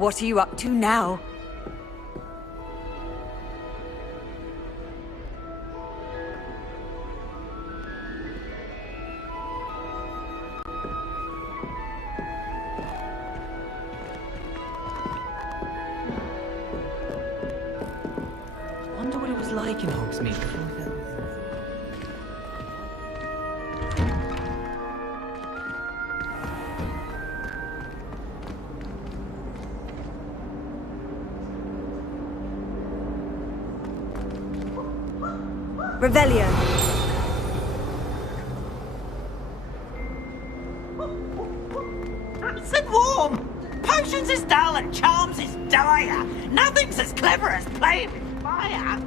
What are you up to now? Wonder what it was like in Hogsmeade. Revelio. It's warm! Potions is dull and charms is dire. Nothing's as clever as playing with fire.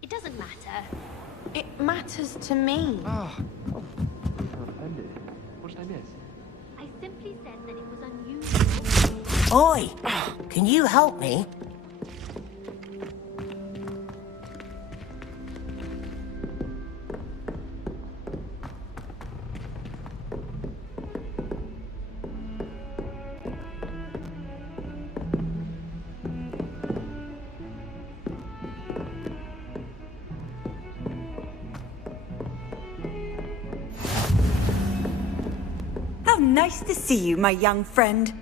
It doesn't matter. It matters to me. Oh. I'm offended. What did I miss? I simply said that it was unusual. Oi! Can you help me? How nice to see you, my young friend.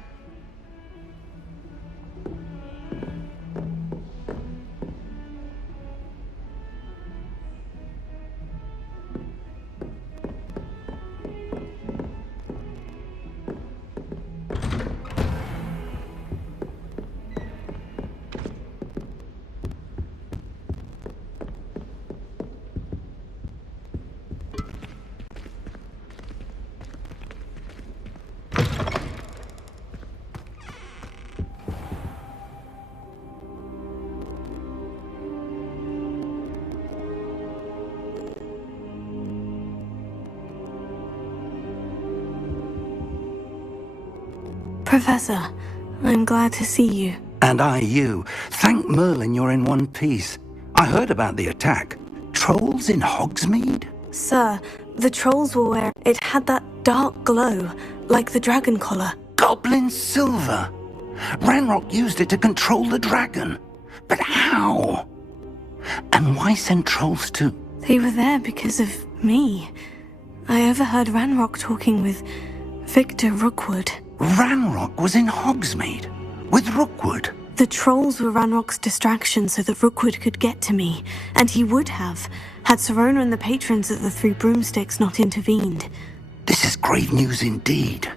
Professor, I'm glad to see you. And I you. Thank Merlin you're in one piece. I heard about the attack. Trolls in Hogsmeade? Sir, the trolls were where it had that dark glow, like the dragon collar. Goblin silver! Ranrock used it to control the dragon. But how? And why send trolls to... They were there because of me. I overheard Ranrock talking with Victor Rookwood. Ranrock was in Hogsmeade? With Rookwood? The trolls were Ranrock's distraction so that Rookwood could get to me, and he would have, had Serona and the patrons at the Three Broomsticks not intervened. This is grave news indeed.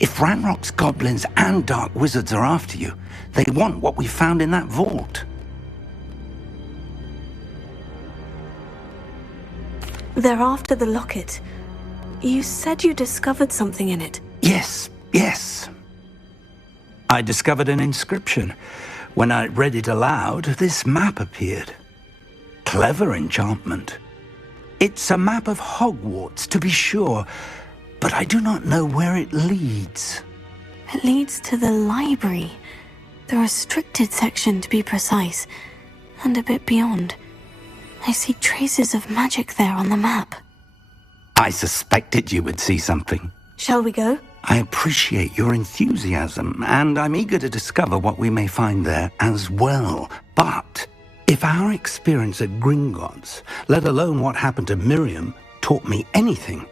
If Ranrock's goblins and dark wizards are after you, they want what we found in that vault. They're after the locket. You said you discovered something in it. Yes. I discovered an inscription. When I read it aloud, this map appeared. Clever enchantment. It's a map of Hogwarts, to be sure, but I do not know where it leads. It leads to the library. The restricted section, to be precise, and a bit beyond. I see traces of magic there on the map. I suspected you would see something. Shall we go? I appreciate your enthusiasm, and I'm eager to discover what we may find there as well. But if our experience at Gringotts, let alone what happened to Miriam, taught me anything,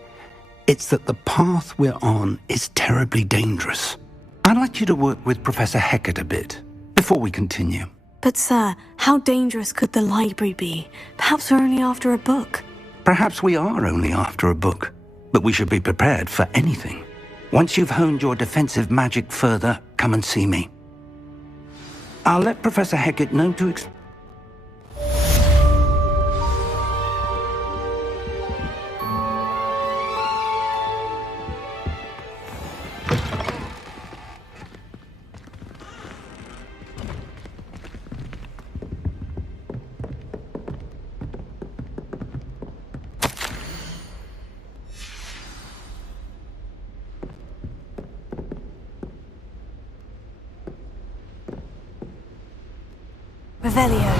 it's that the path we're on is terribly dangerous. I'd like you to work with Professor Hecat a bit before we continue. But sir, how dangerous could the library be? Perhaps we're only after a book. Perhaps we are only after a book, but we should be prepared for anything. Once you've honed your defensive magic further, come and see me. I'll let Professor Hecat know to Revelio.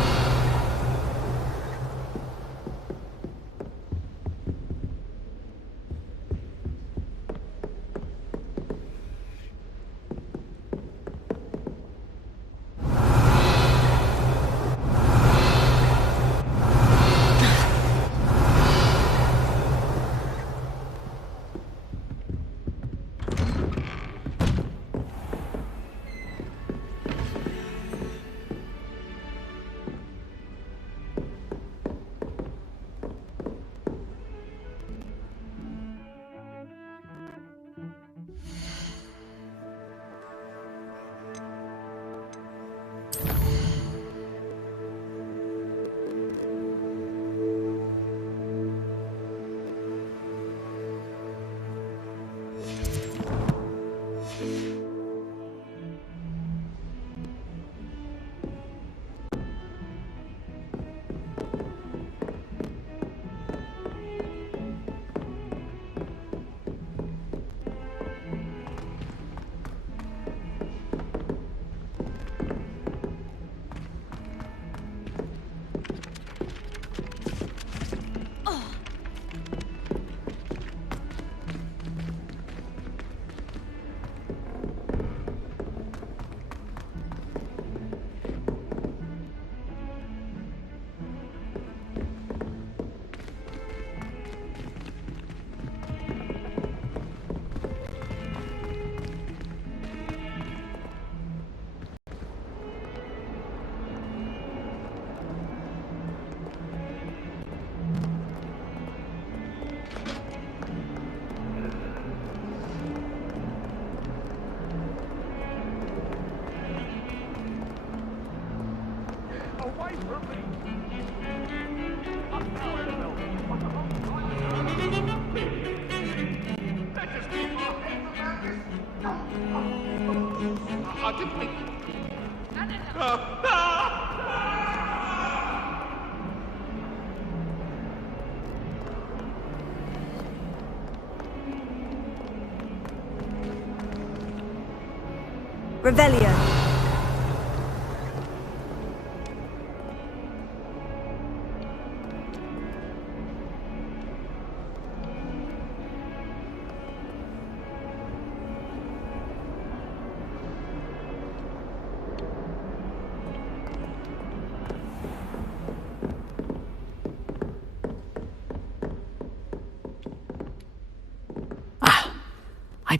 Revelio.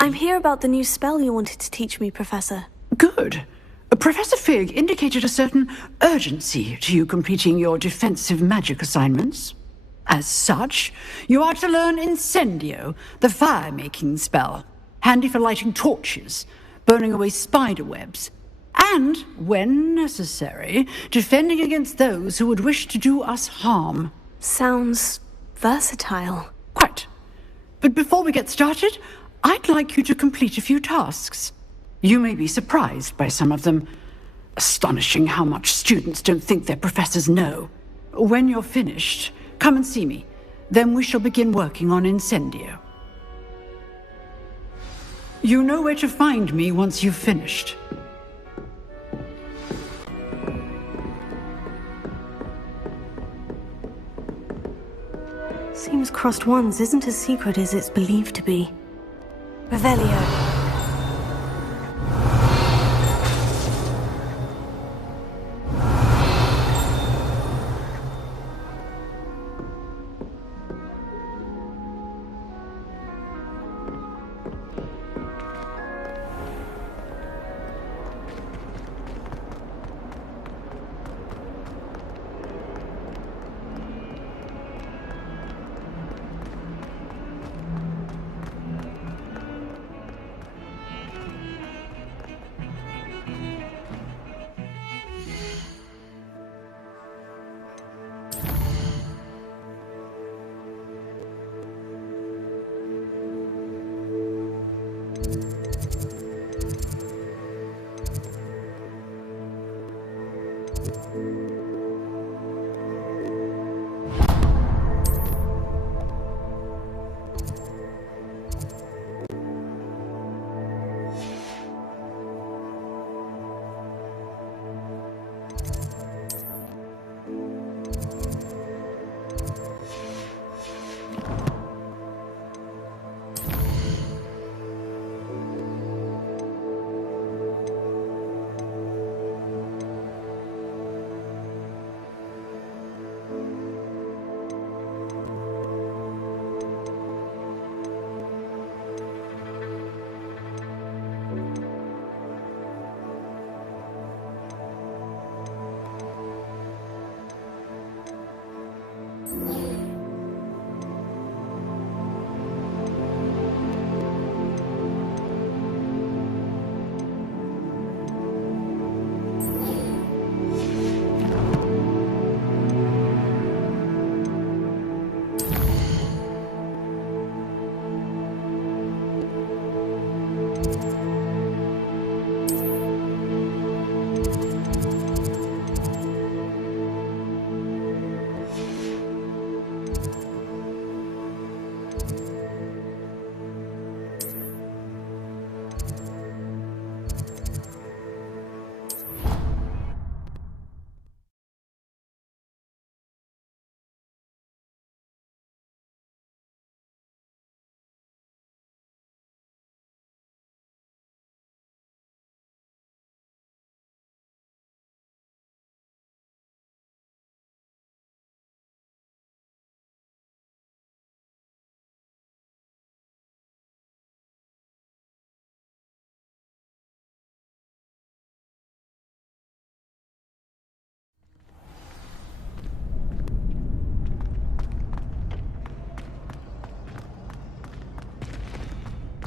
I'm here about the new spell you wanted to teach me, Professor. Good. Professor Fig indicated a certain urgency to you completing your defensive magic assignments. As such, you are to learn Incendio, the fire-making spell. handy for lighting torches, burning away spider webs, and, when necessary, defending against those who would wish to do us harm. Sounds versatile. Quite. But before we get started, I'd like you to complete a few tasks. You may be surprised by some of them. Astonishing how much students don't think their professors know. When you're finished, come and see me. Then we shall begin working on Incendio. You know where to find me once you've finished. Seems Crossed Ones isn't as secret as it's believed to be. Revelio.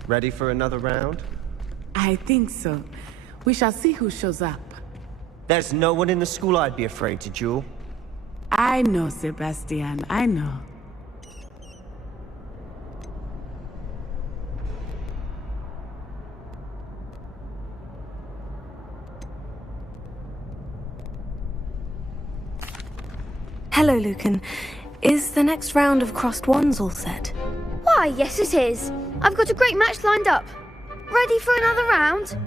Ready for another round? I think so. We shall see who shows up. There's no one in the school I'd be afraid to duel. I know, Sebastian, I know. Hello, Lucan. Is the next round of Crossed Ones all set? Why, yes it is. I've got a great match lined up. Ready for another round?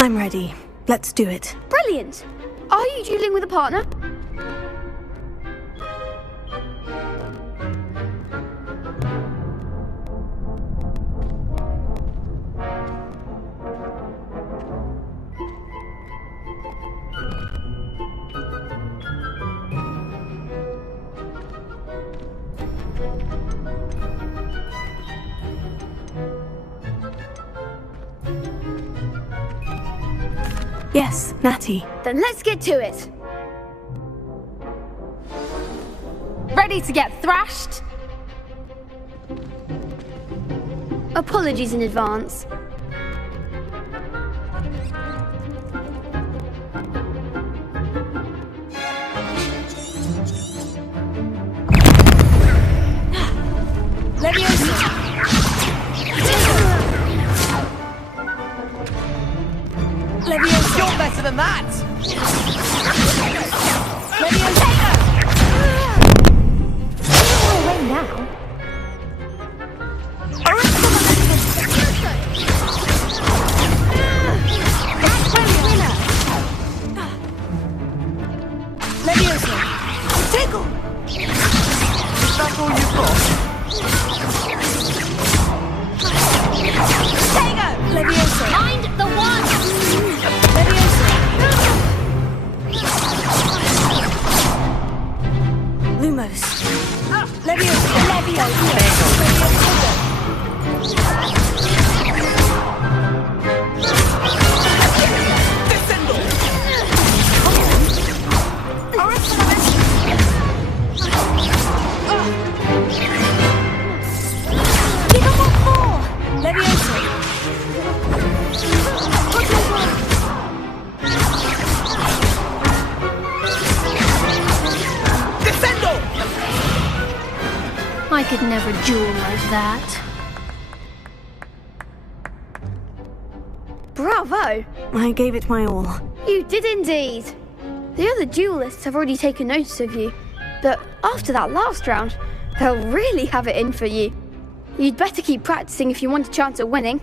I'm ready. Let's do it. Brilliant. Are you dueling with a partner? Yes, Natty. Then let's get to it. Ready to get thrashed? Apologies in advance. You're better than that! Away now. Tickle! Is that all you've got? Tego! Leviosa! Mind the one! Leviosa! Lumos. Leviosa! I could never duel like that. Bravo! I gave it my all. You did indeed. The other duelists have already taken notice of you, but after that last round, they'll really have it in for you. You'd better keep practicing if you want a chance at winning,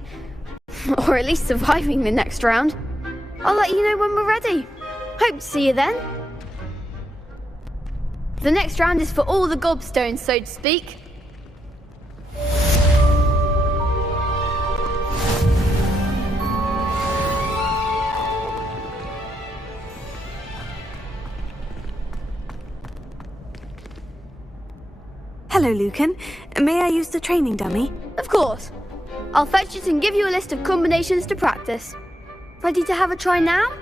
or at least surviving the next round. I'll let you know when we're ready. Hope to see you then. The next round is for all the gobstones, so to speak. Hello, Lucan. May I use the training dummy? Of course. I'll fetch it and give you a list of combinations to practice. Ready to have a try now?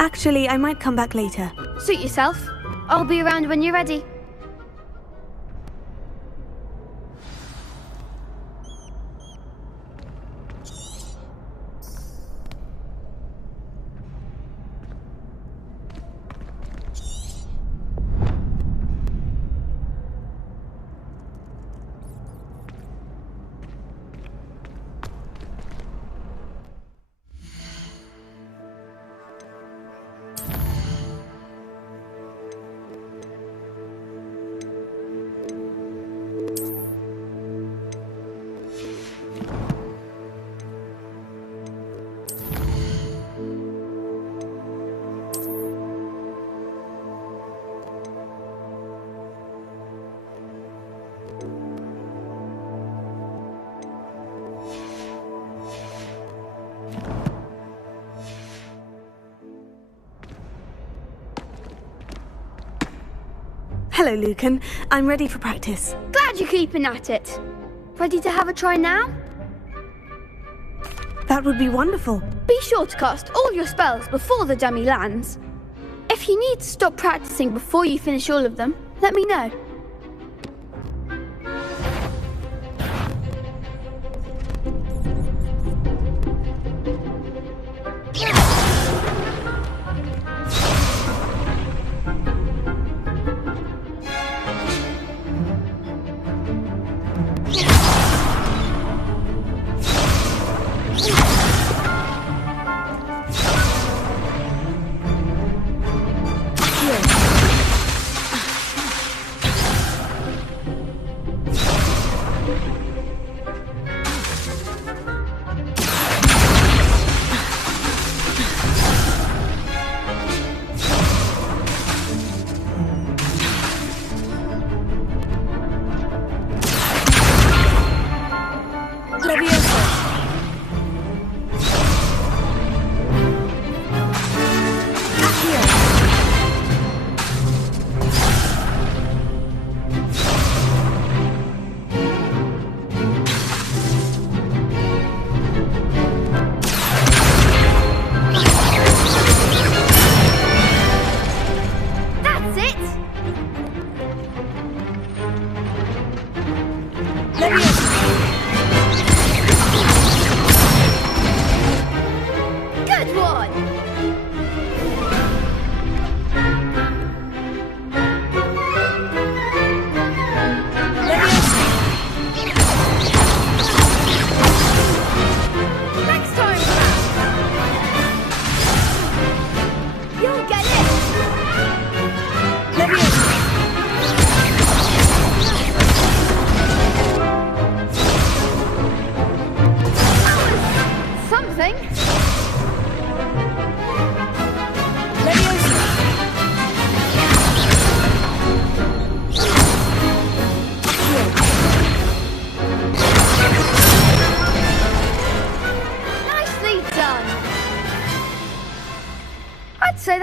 Actually, I might come back later. Suit yourself. I'll be around when you're ready. Hello, Lucan. I'm ready for practice. Glad you're keeping at it. Ready to have a try now? That would be wonderful. Be sure to cast all your spells before the dummy lands. If you need to stop practicing before you finish all of them, let me know.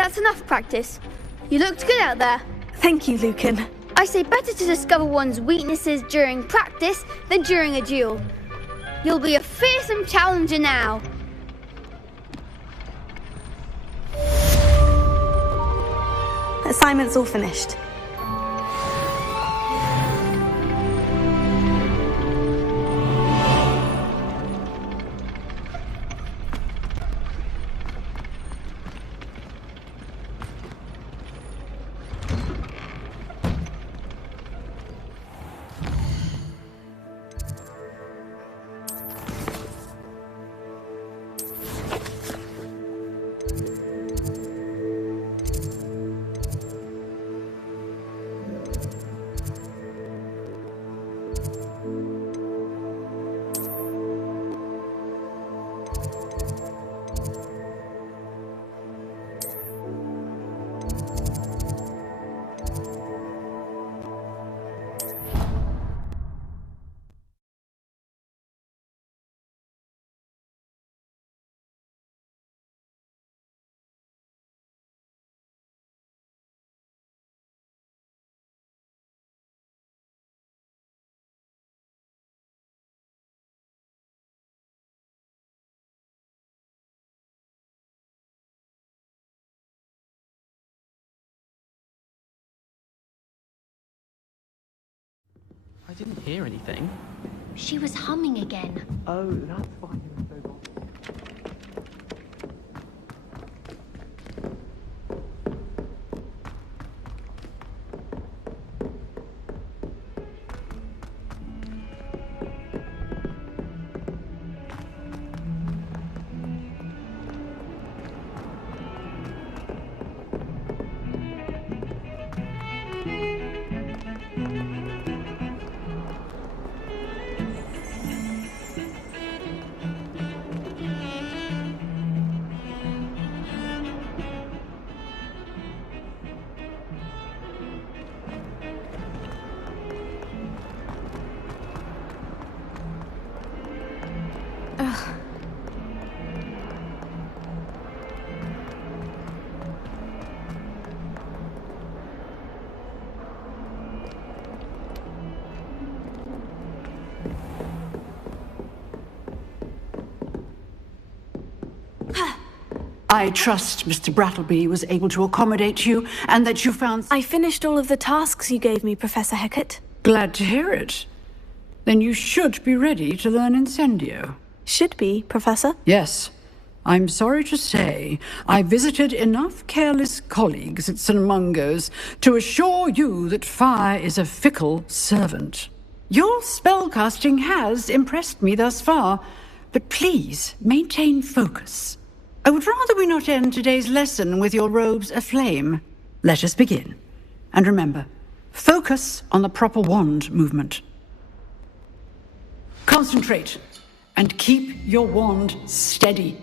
that's enough practice. You looked good out there. Thank you, Lucan. I say better to discover one's weaknesses during practice than during a duel. You'll be a fearsome challenger now. Assignment's all finished. I didn't hear anything. She was humming again. Oh, that's why you were so long. I trust Mr. Brattleby was able to accommodate you, and that you found... I finished all of the tasks you gave me, Professor Hecat. Glad to hear it. Then you should be ready to learn Incendio. Should be, Professor. Yes. I'm sorry to say, I visited enough careless colleagues at St. Mungo's to assure you that fire is a fickle servant. Your spellcasting has impressed me thus far, but please maintain focus. I would rather we not end today's lesson with your robes aflame. Let us begin. And remember, focus on the proper wand movement. Concentrate, and keep your wand steady.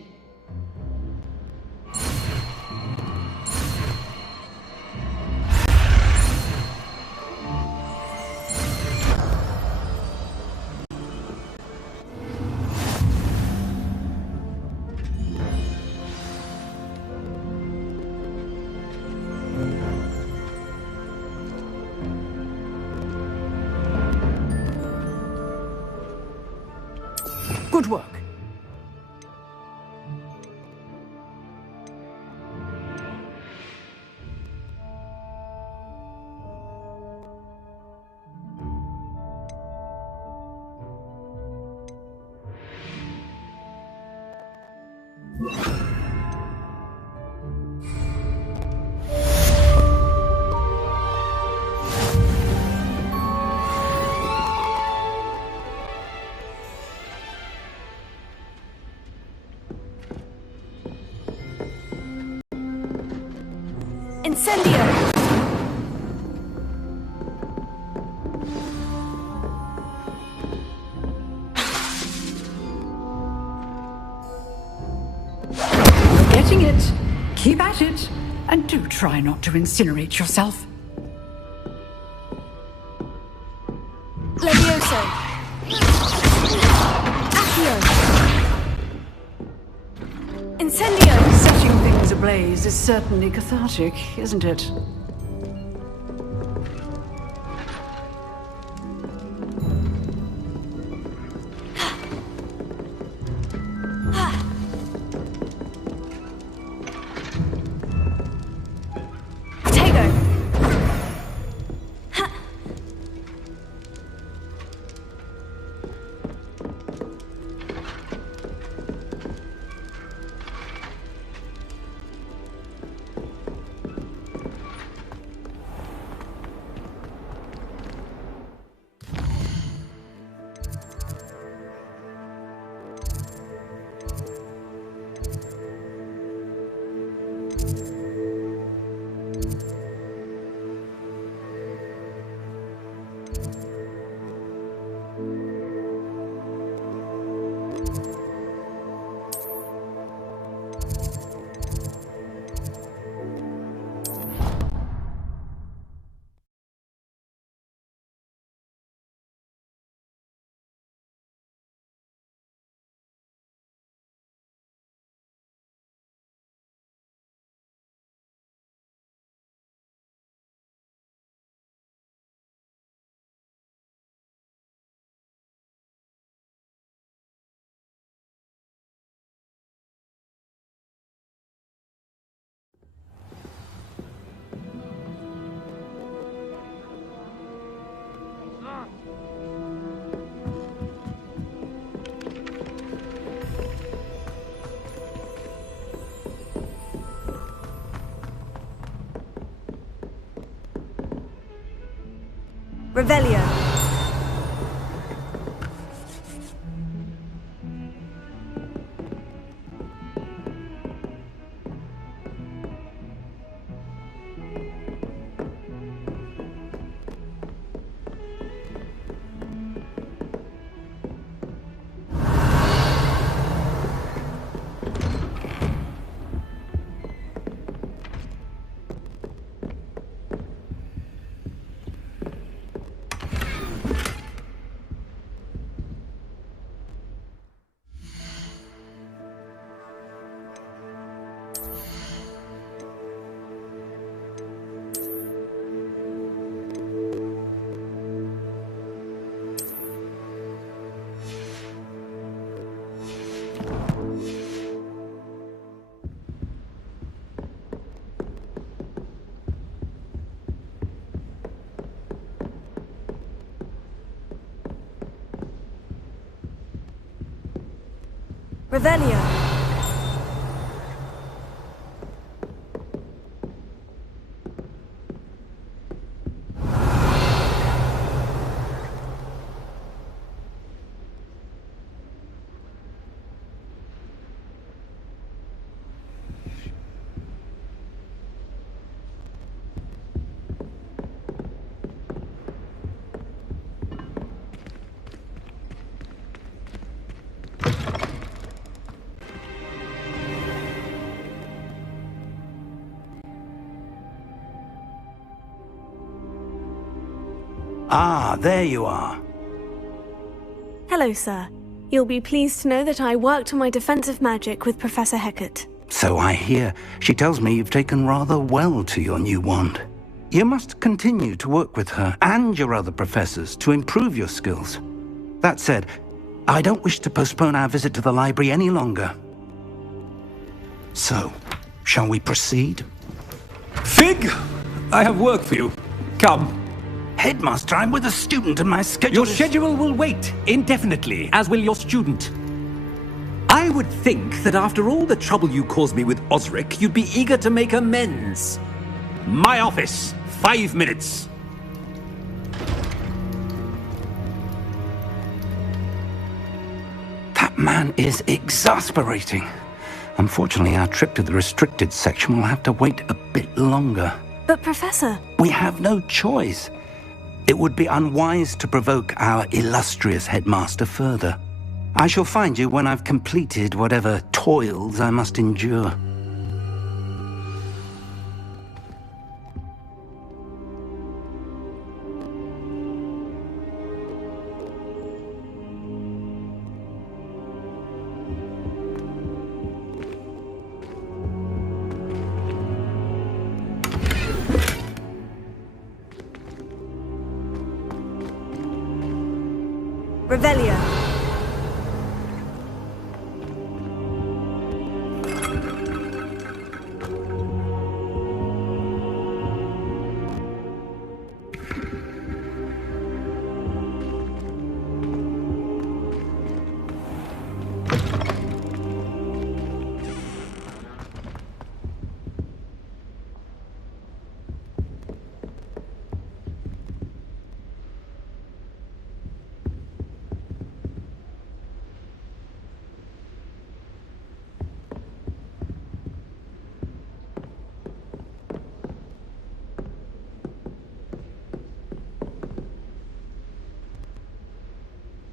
Good work. Incendio! You're getting it. Keep at it. And do try not to incinerate yourself. Levioso! Accio! Incendio! Setting things ablaze maze is certainly cathartic, isn't it? Revelio. Revelio. Ah, there you are. Hello, sir. You'll be pleased to know that I worked on my defensive magic with Professor Hecat. So I hear. She tells me you've taken rather well to your new wand. You must continue to work with her and your other professors to improve your skills. That said, I don't wish to postpone our visit to the library any longer. So, shall we proceed? Fig! I have work for you. Come. Headmaster, I'm with a student and my schedule Your schedule will wait indefinitely, as will your student. I would think that after all the trouble you caused me with Osric, you'd be eager to make amends. My office, 5 minutes. That man is exasperating. Unfortunately, our trip to the restricted section will have to wait a bit longer. But, Professor... We have no choice. It would be unwise to provoke our illustrious headmaster further. I shall find you when I've completed whatever toils I must endure. Revelio.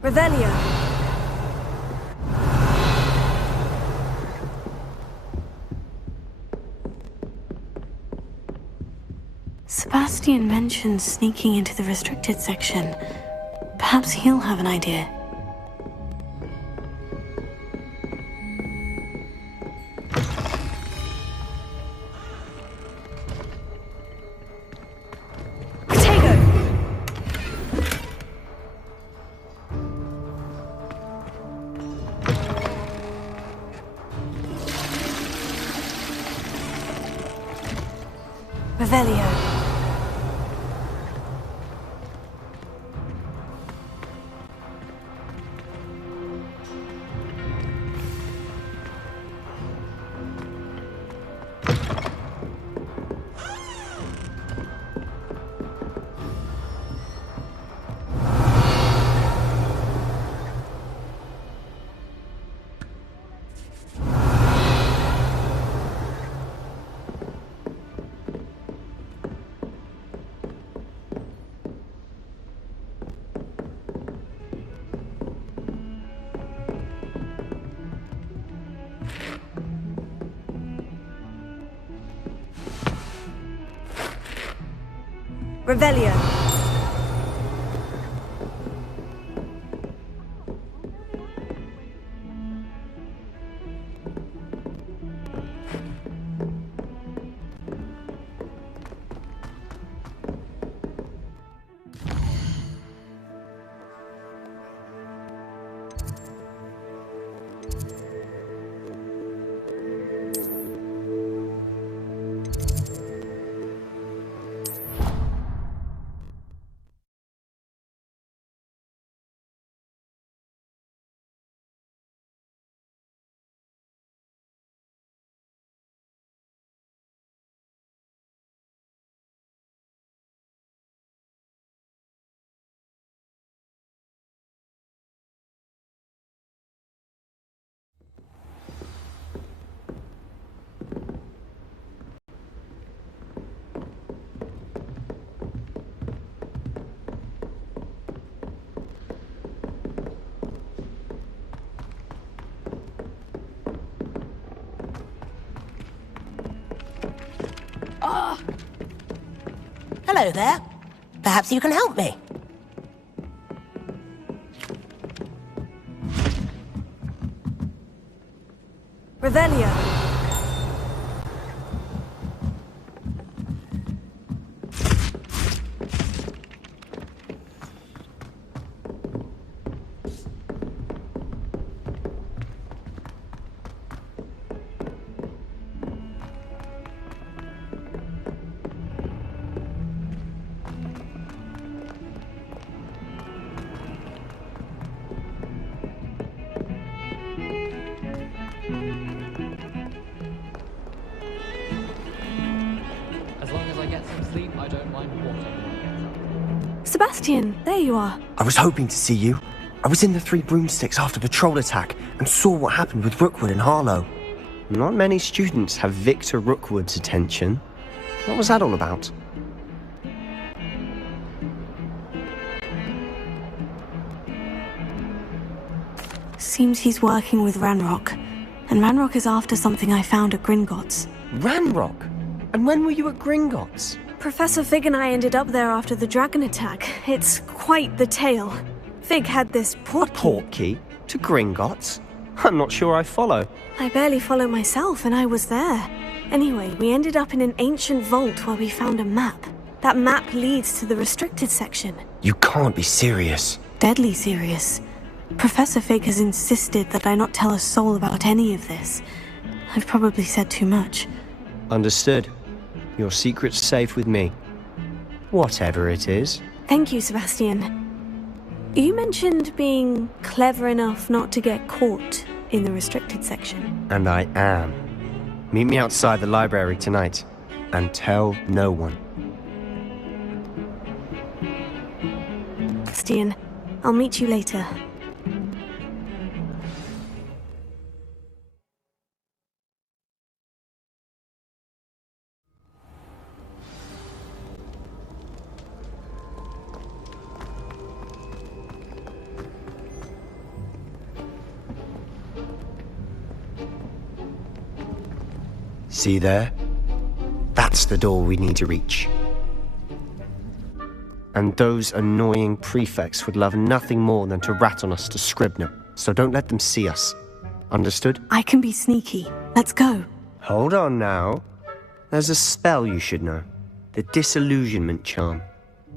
Revelio. Sebastian mentioned sneaking into the restricted section. Perhaps he'll have an idea. Revelio. Revelio. Hello there. Perhaps you can help me. Revelio. Sebastian, there you are. I was hoping to see you. I was in the Three Broomsticks after patrol attack and saw what happened with Rookwood and Harlow. Not many students have Victor Rookwood's attention. What was that all about? Seems he's working with Ranrock. And Ranrock is after something I found at Gringotts. Ranrock? And when were you at Gringotts? Professor Fig and I ended up there after the dragon attack. It's quite the tale. Fig had this portkey. A portkey? To Gringotts? I'm not sure I follow. I barely follow myself, and I was there. Anyway, we ended up in an ancient vault where we found a map. That map leads to the restricted section. You can't be serious. Deadly serious. Professor Fig has insisted that I not tell a soul about any of this. I've probably said too much. Understood. Your secret's safe with me. Whatever it is. Thank you, Sebastian. You mentioned being clever enough not to get caught in the restricted section. And I am. Meet me outside the library tonight, and tell no one. Sebastian, I'll meet you later. See there? That's the door we need to reach. And those annoying prefects would love nothing more than to rat on us to Scribner, so don't let them see us. Understood? I can be sneaky. Let's go. Hold on now. There's a spell you should know. The disillusionment charm.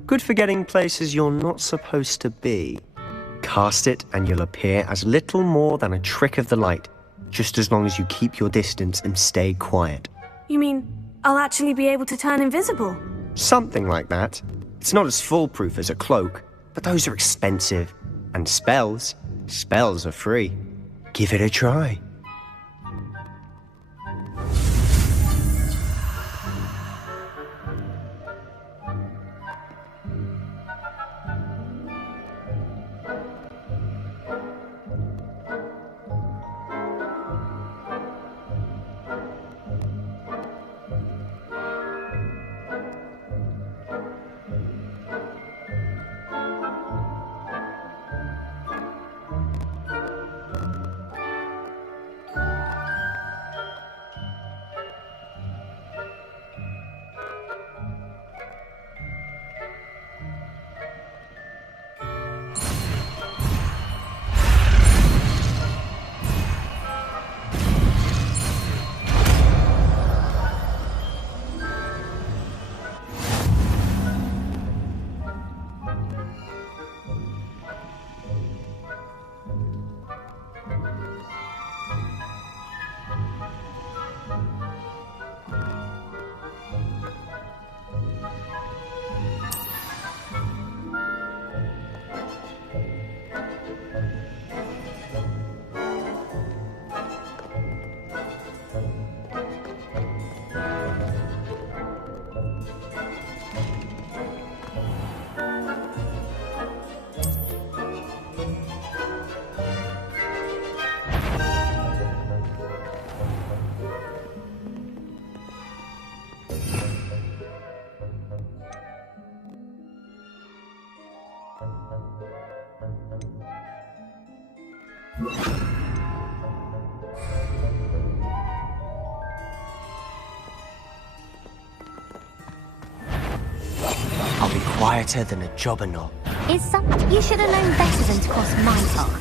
Good for getting places you're not supposed to be. Cast it and you'll appear as little more than a trick of the light, just as long as you keep your distance and stay quiet. You mean I'll actually be able to turn invisible? Something like that. It's not as foolproof as a cloak, but those are expensive. And spells are free. Give it a try. I'll be quieter than a jobberknoll. Is something you should have known better than to cross my path.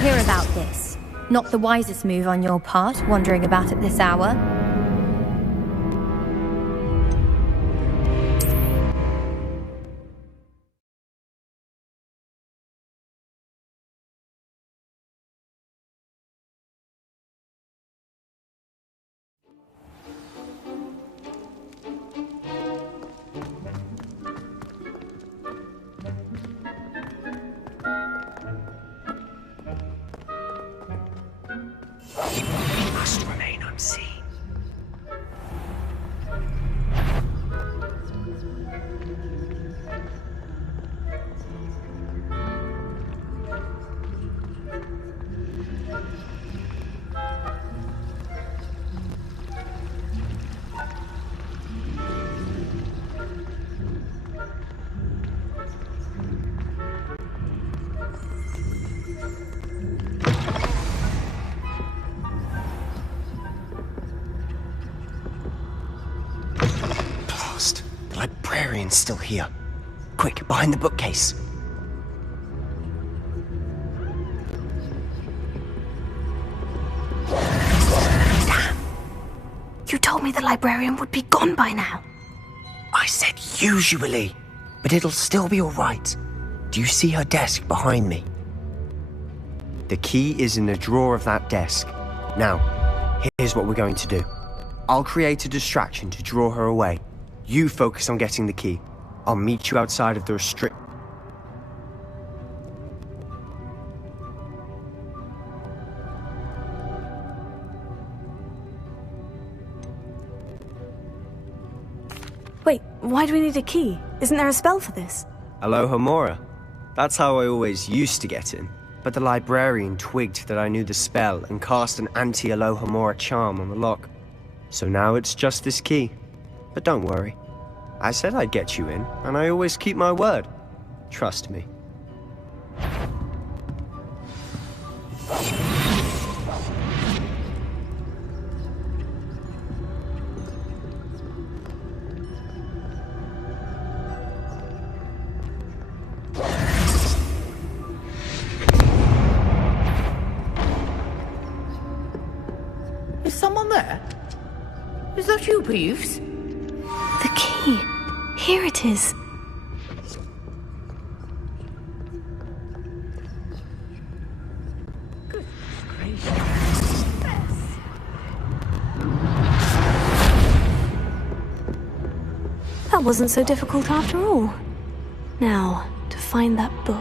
hear about this. Not the wisest move on your part, wandering about at this hour. Must remain unseen. The librarian's still here. Quick, behind the bookcase. Damn. You told me the librarian would be gone by now. I said usually, but it'll still be all right. Do you see her desk behind me? The key is in the drawer of that desk. Now, here's what we're going to do. I'll create a distraction to draw her away. You focus on getting the key. I'll meet you outside of the restrict... Wait, why do we need a key? Isn't there a spell for this? Alohomora. That's how I always used to get in. But the librarian twigged that I knew the spell and cast an anti-Alohomora charm on the lock. So now it's just this key. But don't worry. I said I'd get you in, and I always keep my word. Trust me. Is someone there? Is that you, Peeves? The key. Here it is. That wasn't so difficult after all. Now, to find that book.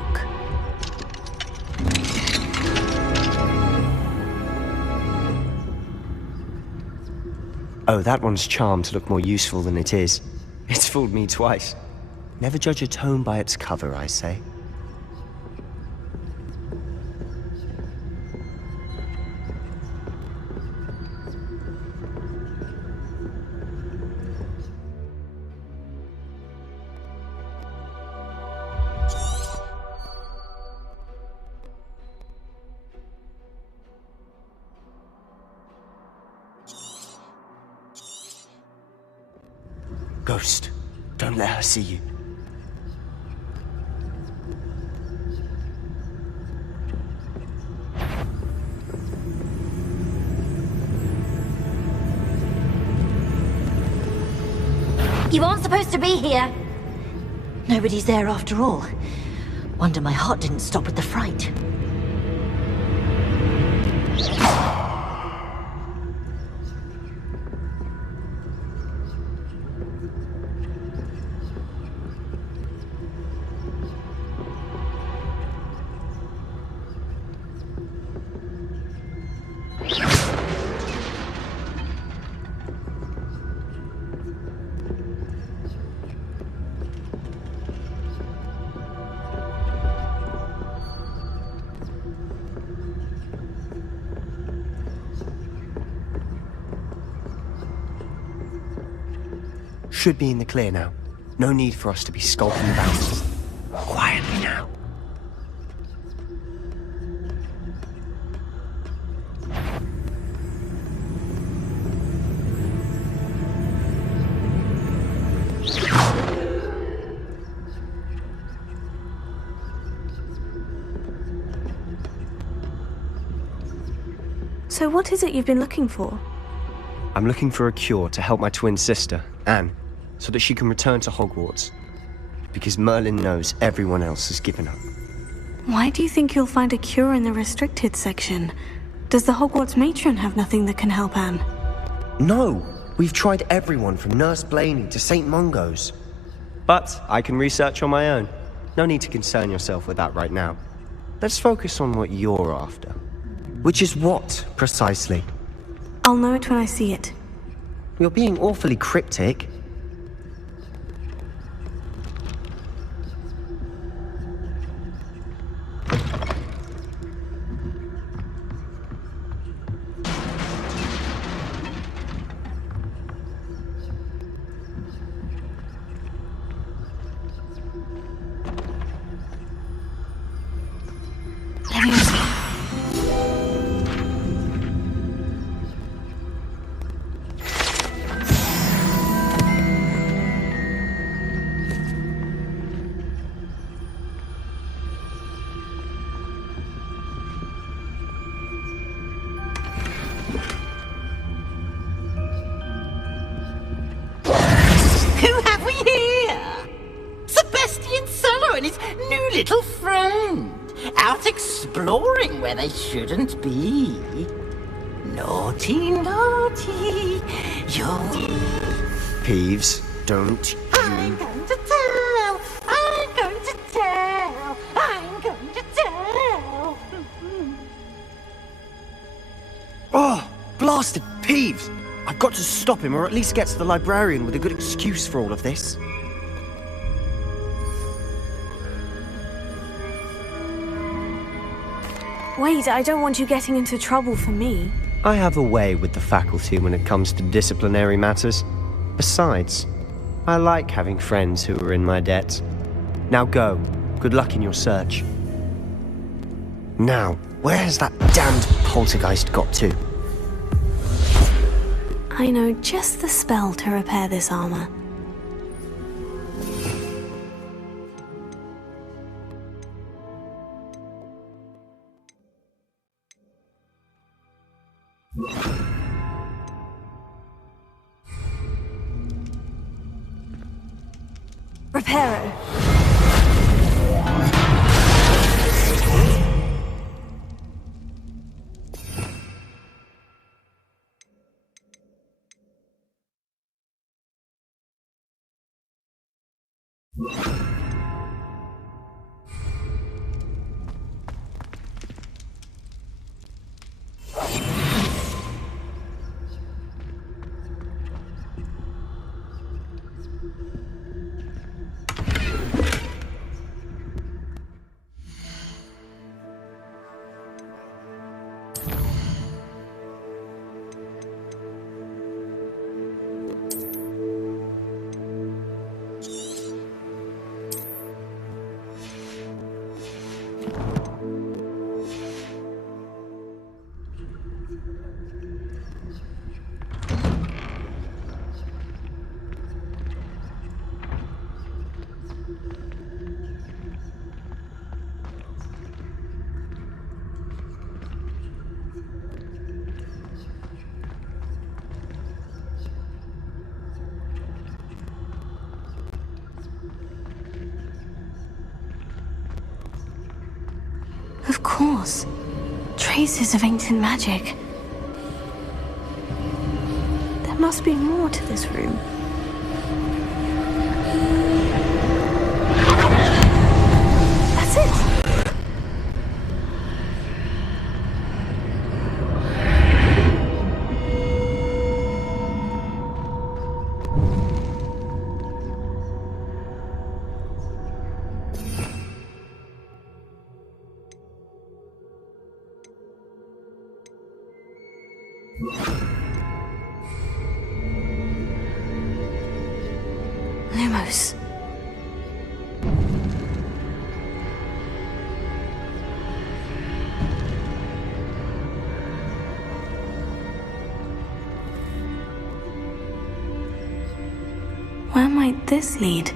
Oh, that one's charmed to look more useful than it is. It's fooled me twice. Never judge a tome by its cover, I say. Ghost, don't let her see you. You aren't supposed to be here. Nobody's there after all. Wonder my heart didn't stop with the fright. Should be in the clear now. No need for us to be skulking about. Quietly now. So what is it you've been looking for? I'm looking for a cure to help my twin sister, Anne, so that she can return to Hogwarts. Because Merlin knows everyone else has given up. Why do you think you'll find a cure in the restricted section? Does the Hogwarts matron have nothing that can help Anne? No! We've tried everyone from Nurse Blaney to St. Mungo's. But I can research on my own. No need to concern yourself with that right now. Let's focus on what you're after. Which is what, precisely? I'll know it when I see it. You're being awfully cryptic. Little friend, out exploring where they shouldn't be. Naughty, naughty, you're... Peeves, don't you... I'm going to tell, I'm going to tell, I'm going to tell. Oh, blasted Peeves! I've got to stop him, or at least get to the librarian with a good excuse for all of this. Wait, I don't want you getting into trouble for me. I have a way with the faculty when it comes to disciplinary matters. Besides, I like having friends who are in my debt. Now go. Good luck in your search. Now, where has that damned poltergeist got to? I know just the spell to repair this armor. Reparo. Of course. Traces of ancient magic. There must be more to this room. That's it! Lumos. Where might this lead?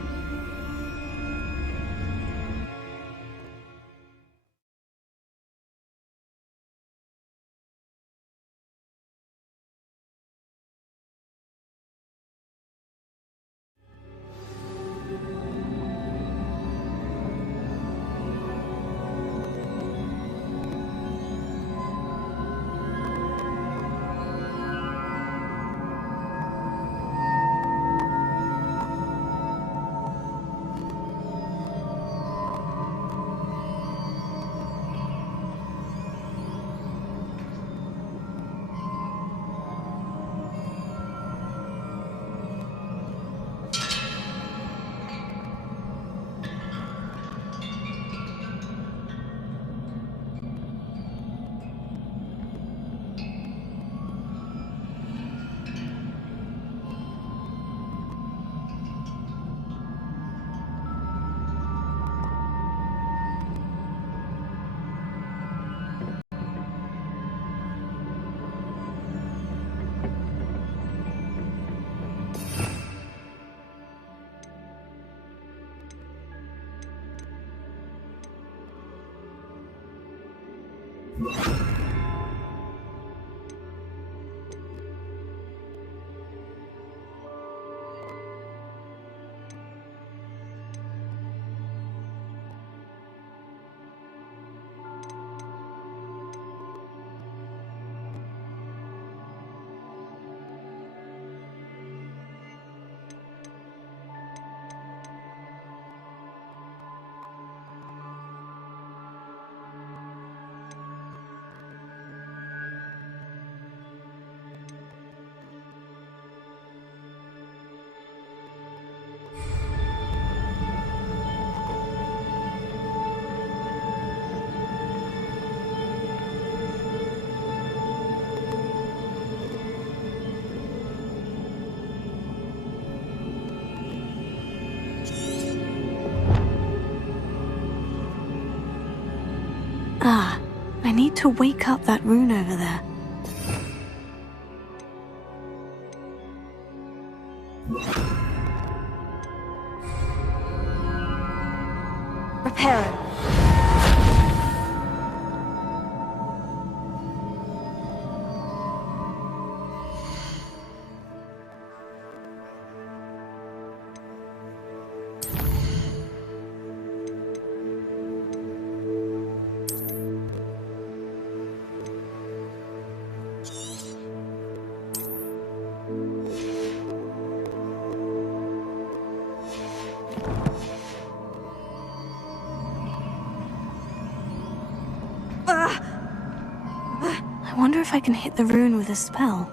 need to wake up that rune over there. Reparo. I wonder if I can hit the rune with a spell.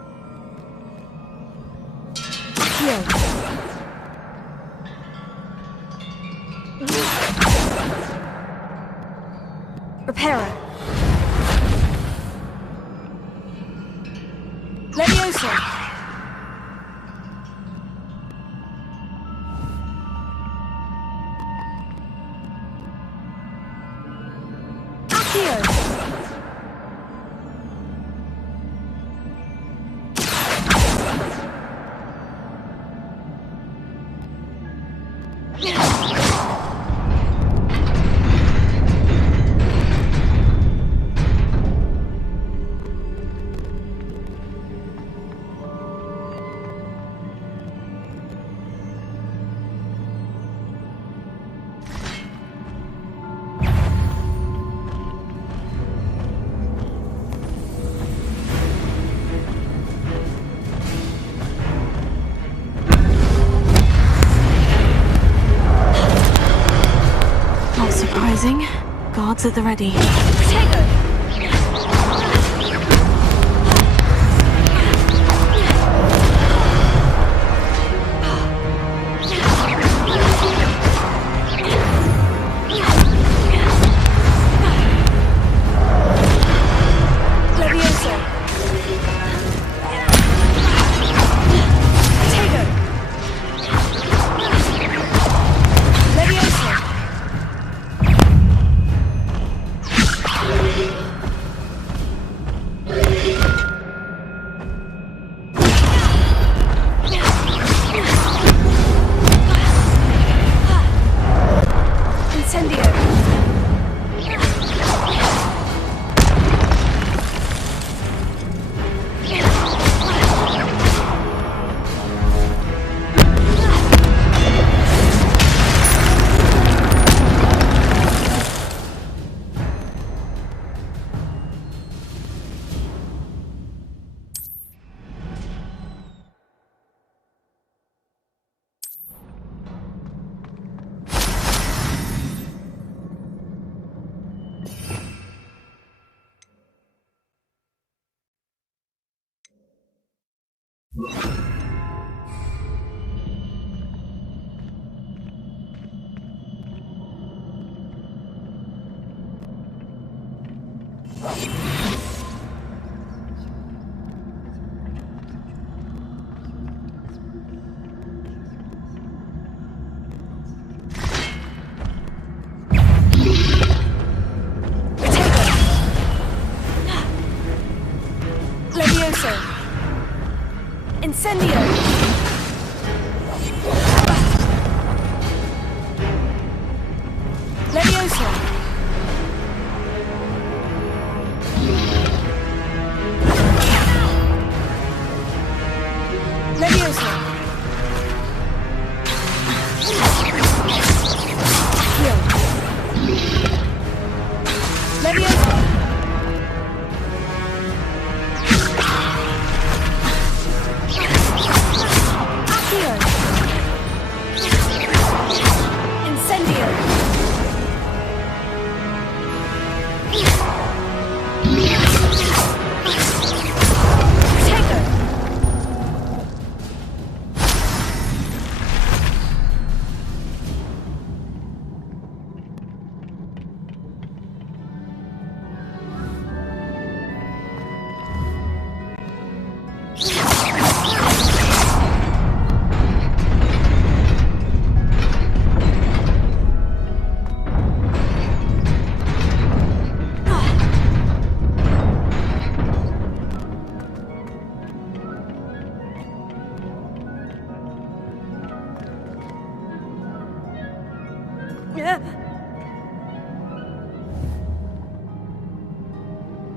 Heal. Reparo. Leviosa. Accio. Not surprising. Guards at the ready. Incendio! Leviosa! Leviosa! Heal! Leviosa!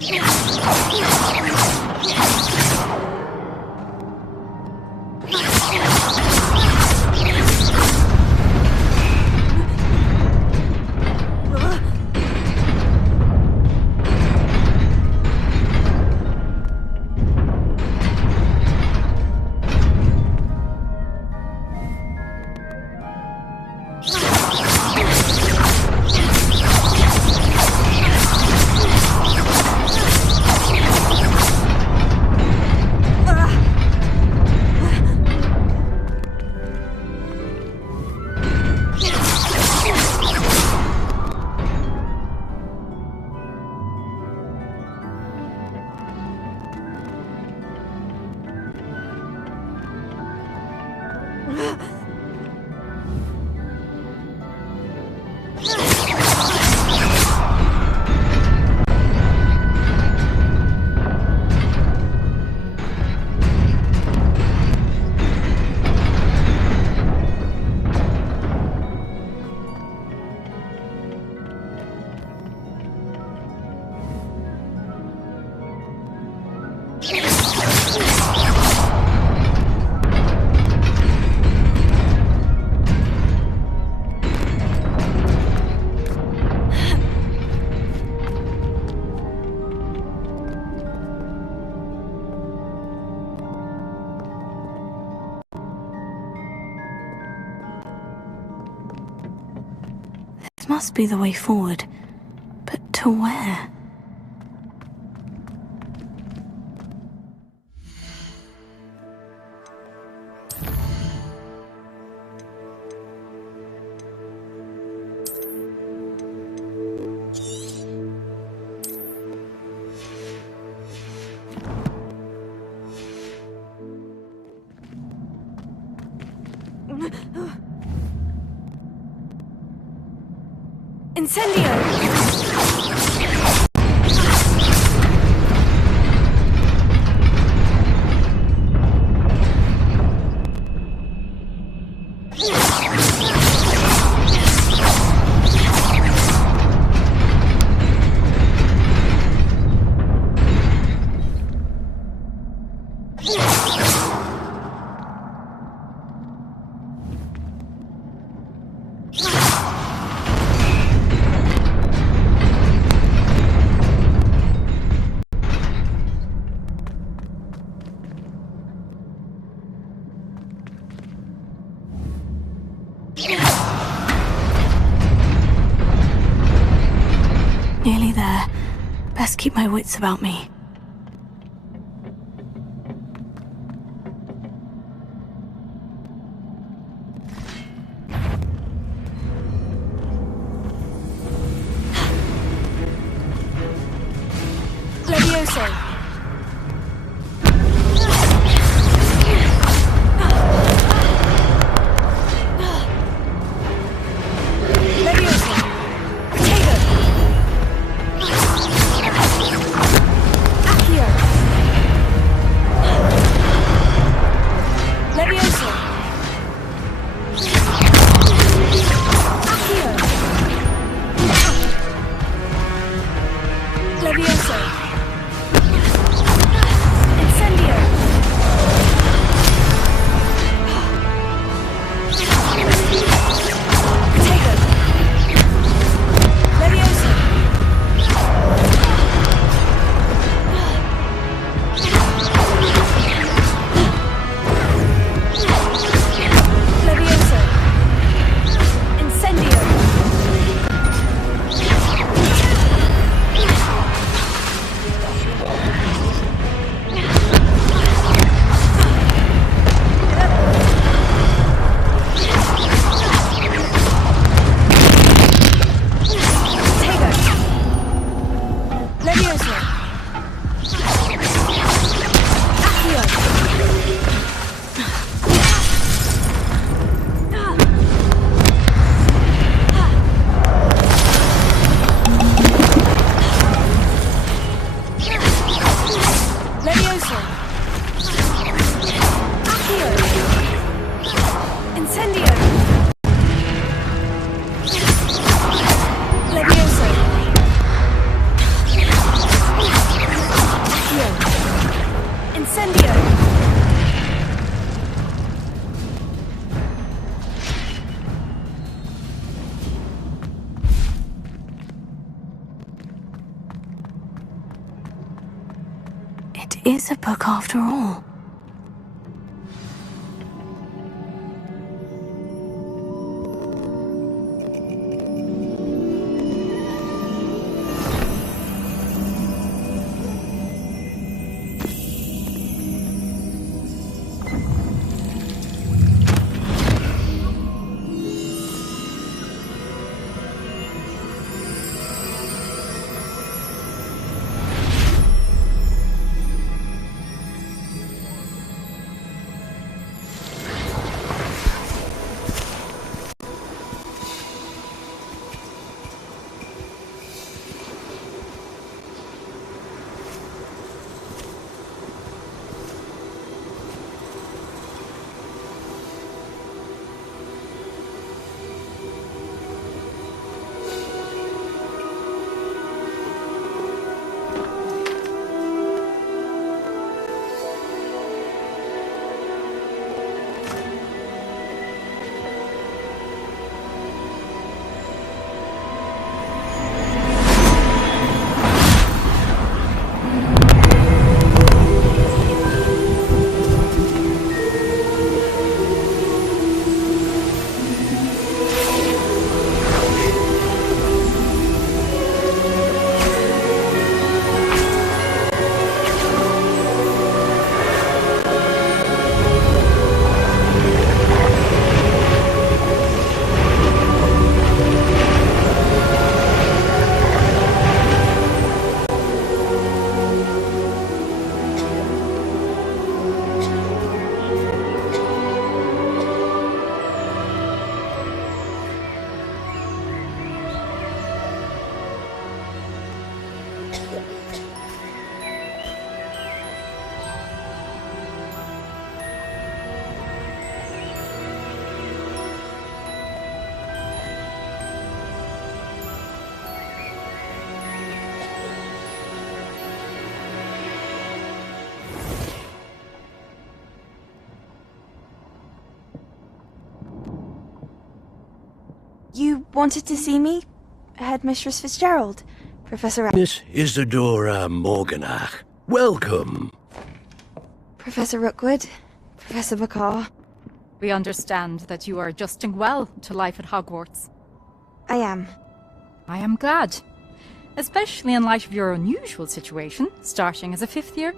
This must be the way forward. But to where? Incendio! Nearly there. Best keep my wits about me. Levioso! Levioso! It is a book after all. You wanted to see me? Headmistress Fitzgerald? Professor... Miss Isadora Morganach. Welcome. Professor Rookwood? Professor Bakar? We understand that you are adjusting well to life at Hogwarts. I am. I am glad. Especially in light of your unusual situation, starting as a 5th year.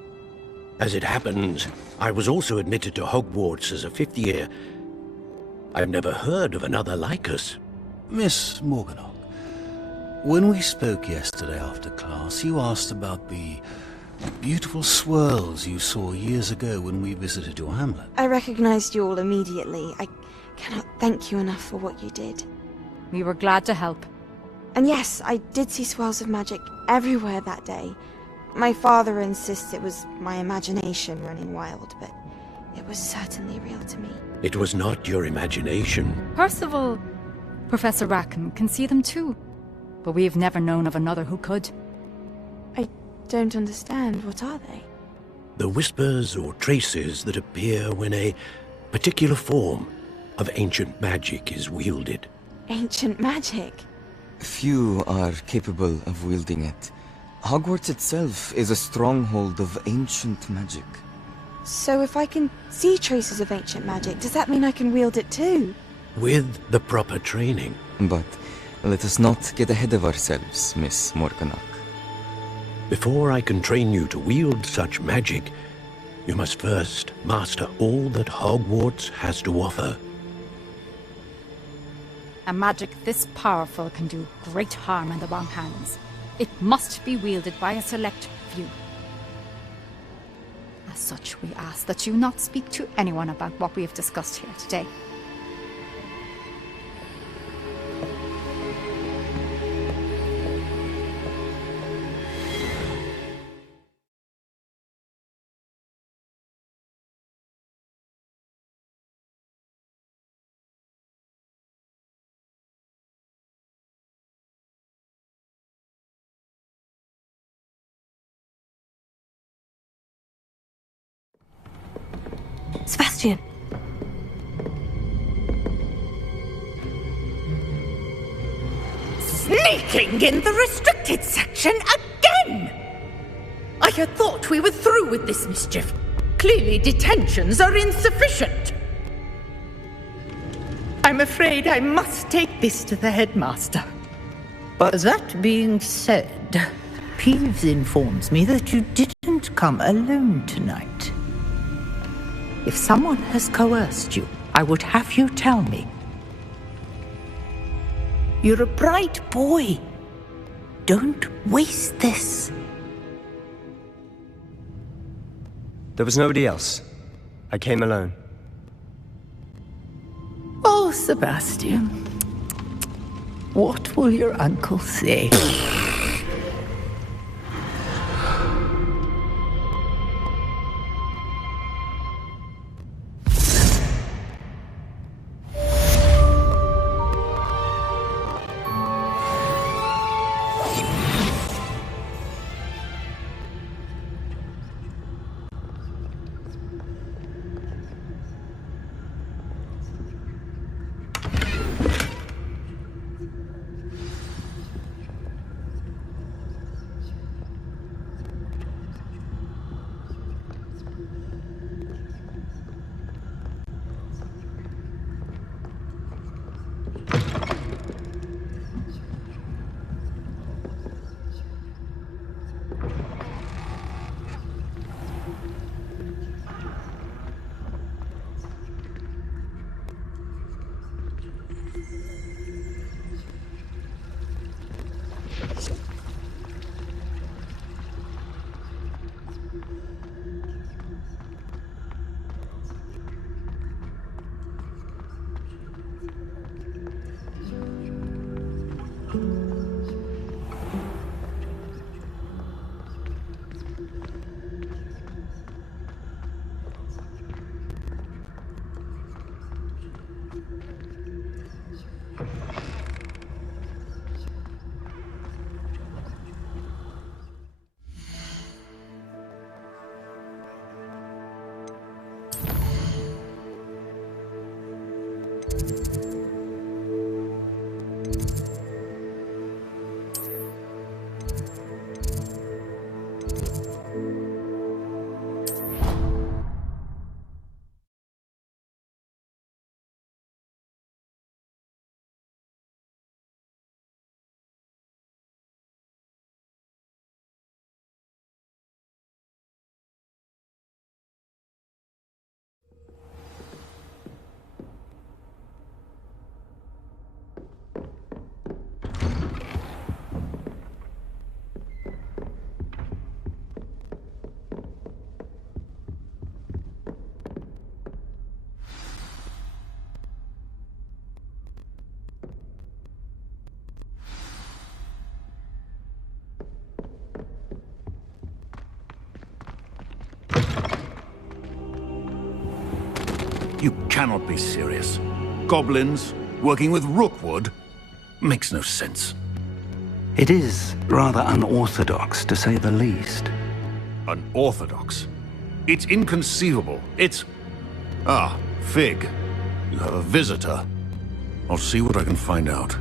As it happens, I was also admitted to Hogwarts as a 5th year. I've never heard of another like us. Miss Morganach, when we spoke yesterday after class, you asked about the beautiful swirls you saw years ago when we visited your hamlet. I recognized you all immediately. I cannot thank you enough for what you did. We were glad to help. And yes, I did see swirls of magic everywhere that day. My father insists it was my imagination running wild, but it was certainly real to me. It was not your imagination. Percival, Professor Rackham can see them too, but we have never known of another who could. I don't understand. What are they? The whispers or traces that appear when a particular form of ancient magic is wielded. Ancient magic? Few are capable of wielding it. Hogwarts itself is a stronghold of ancient magic. So if I can see traces of ancient magic, does that mean I can wield it too? With the proper training. But let us not get ahead of ourselves, Miss Morganach. Before I can train you to wield such magic, you must first master all that Hogwarts has to offer. A magic this powerful can do great harm in the wrong hands. It must be wielded by a select few. As such, we ask that you not speak to anyone about what we have discussed here today. Sebastian! Sneaking in the restricted section again! I had thought we were through with this mischief. Clearly detentions are insufficient. I'm afraid I must take this to the headmaster. But that being said, Peeves informs me that you didn't come alone tonight. If someone has coerced you, I would have you tell me. You're a bright boy. Don't waste this. There was nobody else. I came alone. Oh, Sebastian. What will your uncle say? You cannot be serious. Goblins working with Rookwood? Makes no sense. It is rather unorthodox, to say the least. Unorthodox? It's inconceivable. It's... Ah, Fig. You have a visitor. I'll see what I can find out.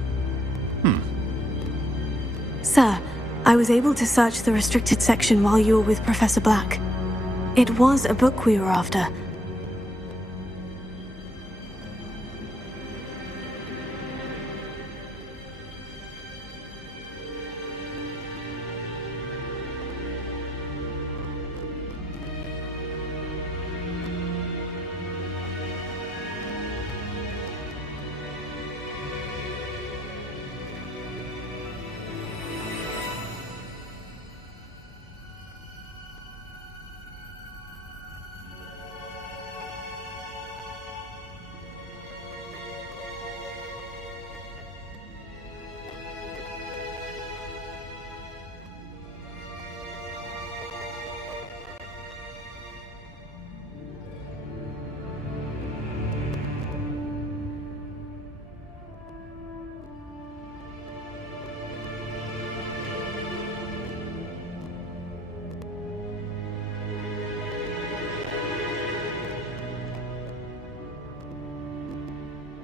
Sir, I was able to search the restricted section while you were with Professor Black. It was a book we were after.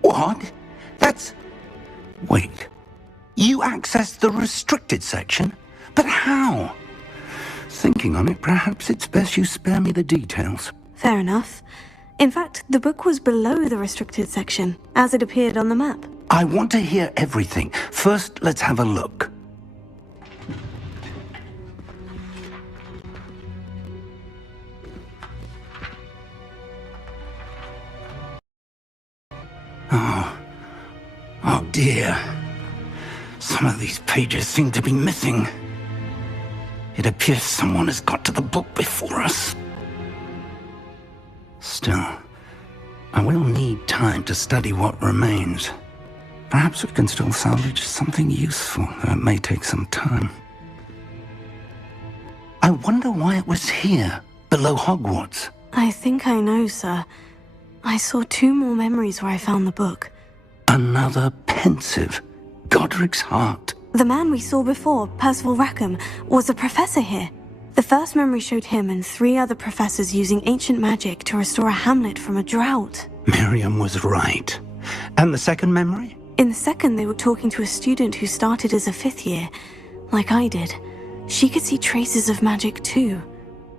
What? That's... Wait. You accessed the restricted section? But how? Thinking on it, perhaps it's best you spare me the details. Fair enough. In fact, the book was below the restricted section, as it appeared on the map. I want to hear everything. First, let's have a look. Oh dear. Some of these pages seem to be missing. It appears someone has got to the book before us. Still, I will need time to study what remains. Perhaps we can still salvage something useful, though it may take some time. I wonder why it was here, below Hogwarts. I think I know, sir. I saw 2 more memories where I found the book. Another pensive. Godric's heart. The man we saw before, Percival Rackham, was a professor here. The first memory showed him and 3 other professors using ancient magic to restore a hamlet from a drought. Miriam was right. And the second memory? In the second, they were talking to a student who started as a 5th year, like I did. She could see traces of magic too.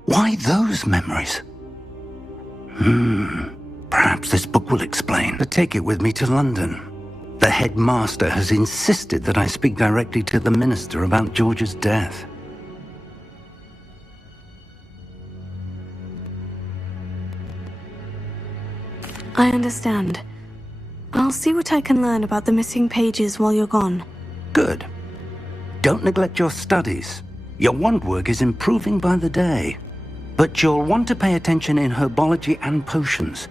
Why those memories? Perhaps this book will explain. But take it with me to London. The headmaster has insisted that I speak directly to the minister about George's death. I understand. I'll see what I can learn about the missing pages while you're gone. Good. Don't neglect your studies. Your wand work is improving by the day. But you'll want to pay attention in herbology and potions.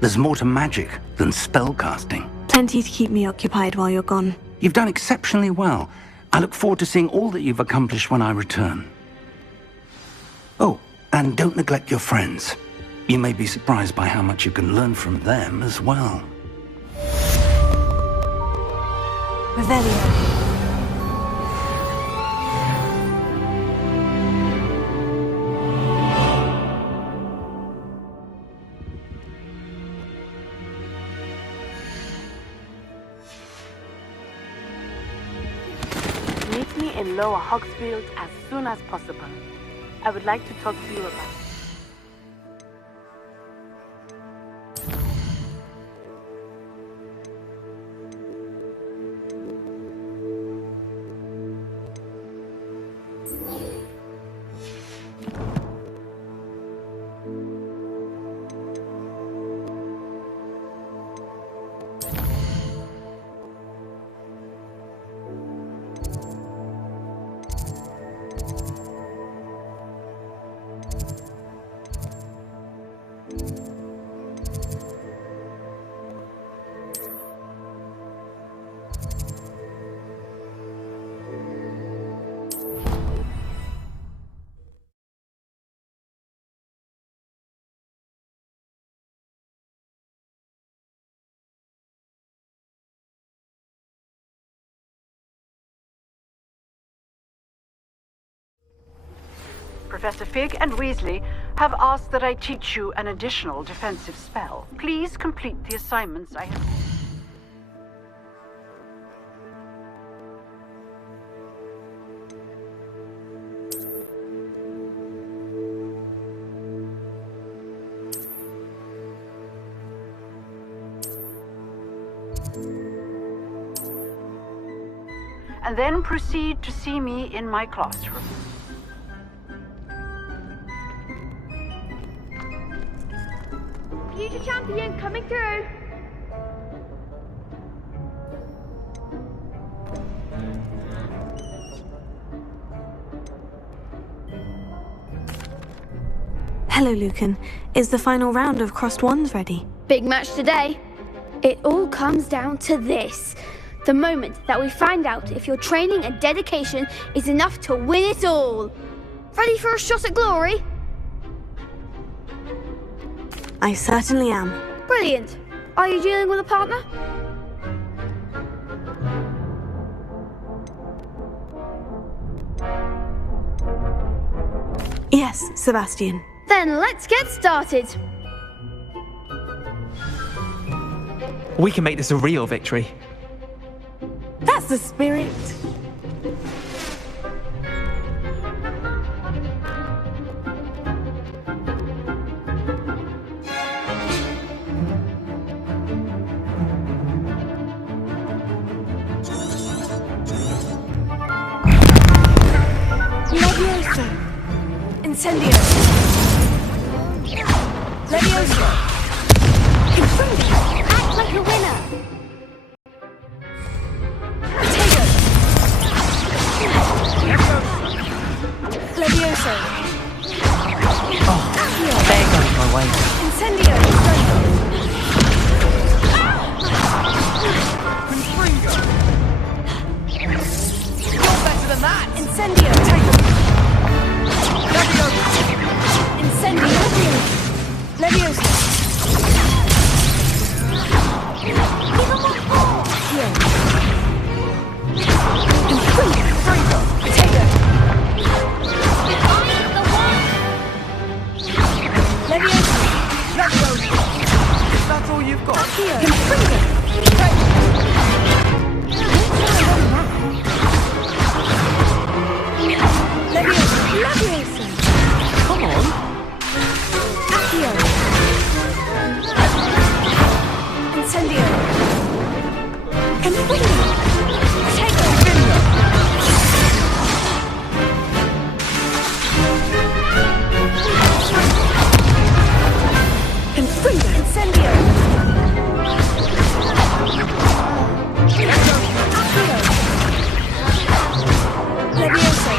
There's more to magic than spellcasting. Plenty to keep me occupied while you're gone. You've done exceptionally well. I look forward to seeing all that you've accomplished when I return. Oh, and don't neglect your friends. You may be surprised by how much you can learn from them as well. Revelio. Meet me in Lower Hogsfield as soon as possible. I would like to talk to you about... Professor Fig and Weasley have asked that I teach you an additional defensive spell. Please complete the assignments I have... and then proceed to see me in my classroom. Future champion coming through. Hello, Lucan. Is the final round of crossed wands ready? Big match today. It all comes down to this. The moment that we find out if your training and dedication is enough to win it all. Ready for a shot at glory? I certainly am. Brilliant. Are you dealing with a partner? Yes, Sebastian. Then let's get started. We can make this a real victory. That's the spirit. Incendio. Leviosa. Confringo. Act like a winner. Potato. Leviosa. Oh, there goes my way. Incendio. Confringo. You're better than that. Incendio. Incendio. Leviosa. Confringo. Potato. Leviosa. That's all you've got? Confringo. Leviosa. Come on. Accio. Incendio. Confringo. Potato. Confringo. Incendio. Accio. Leviosa.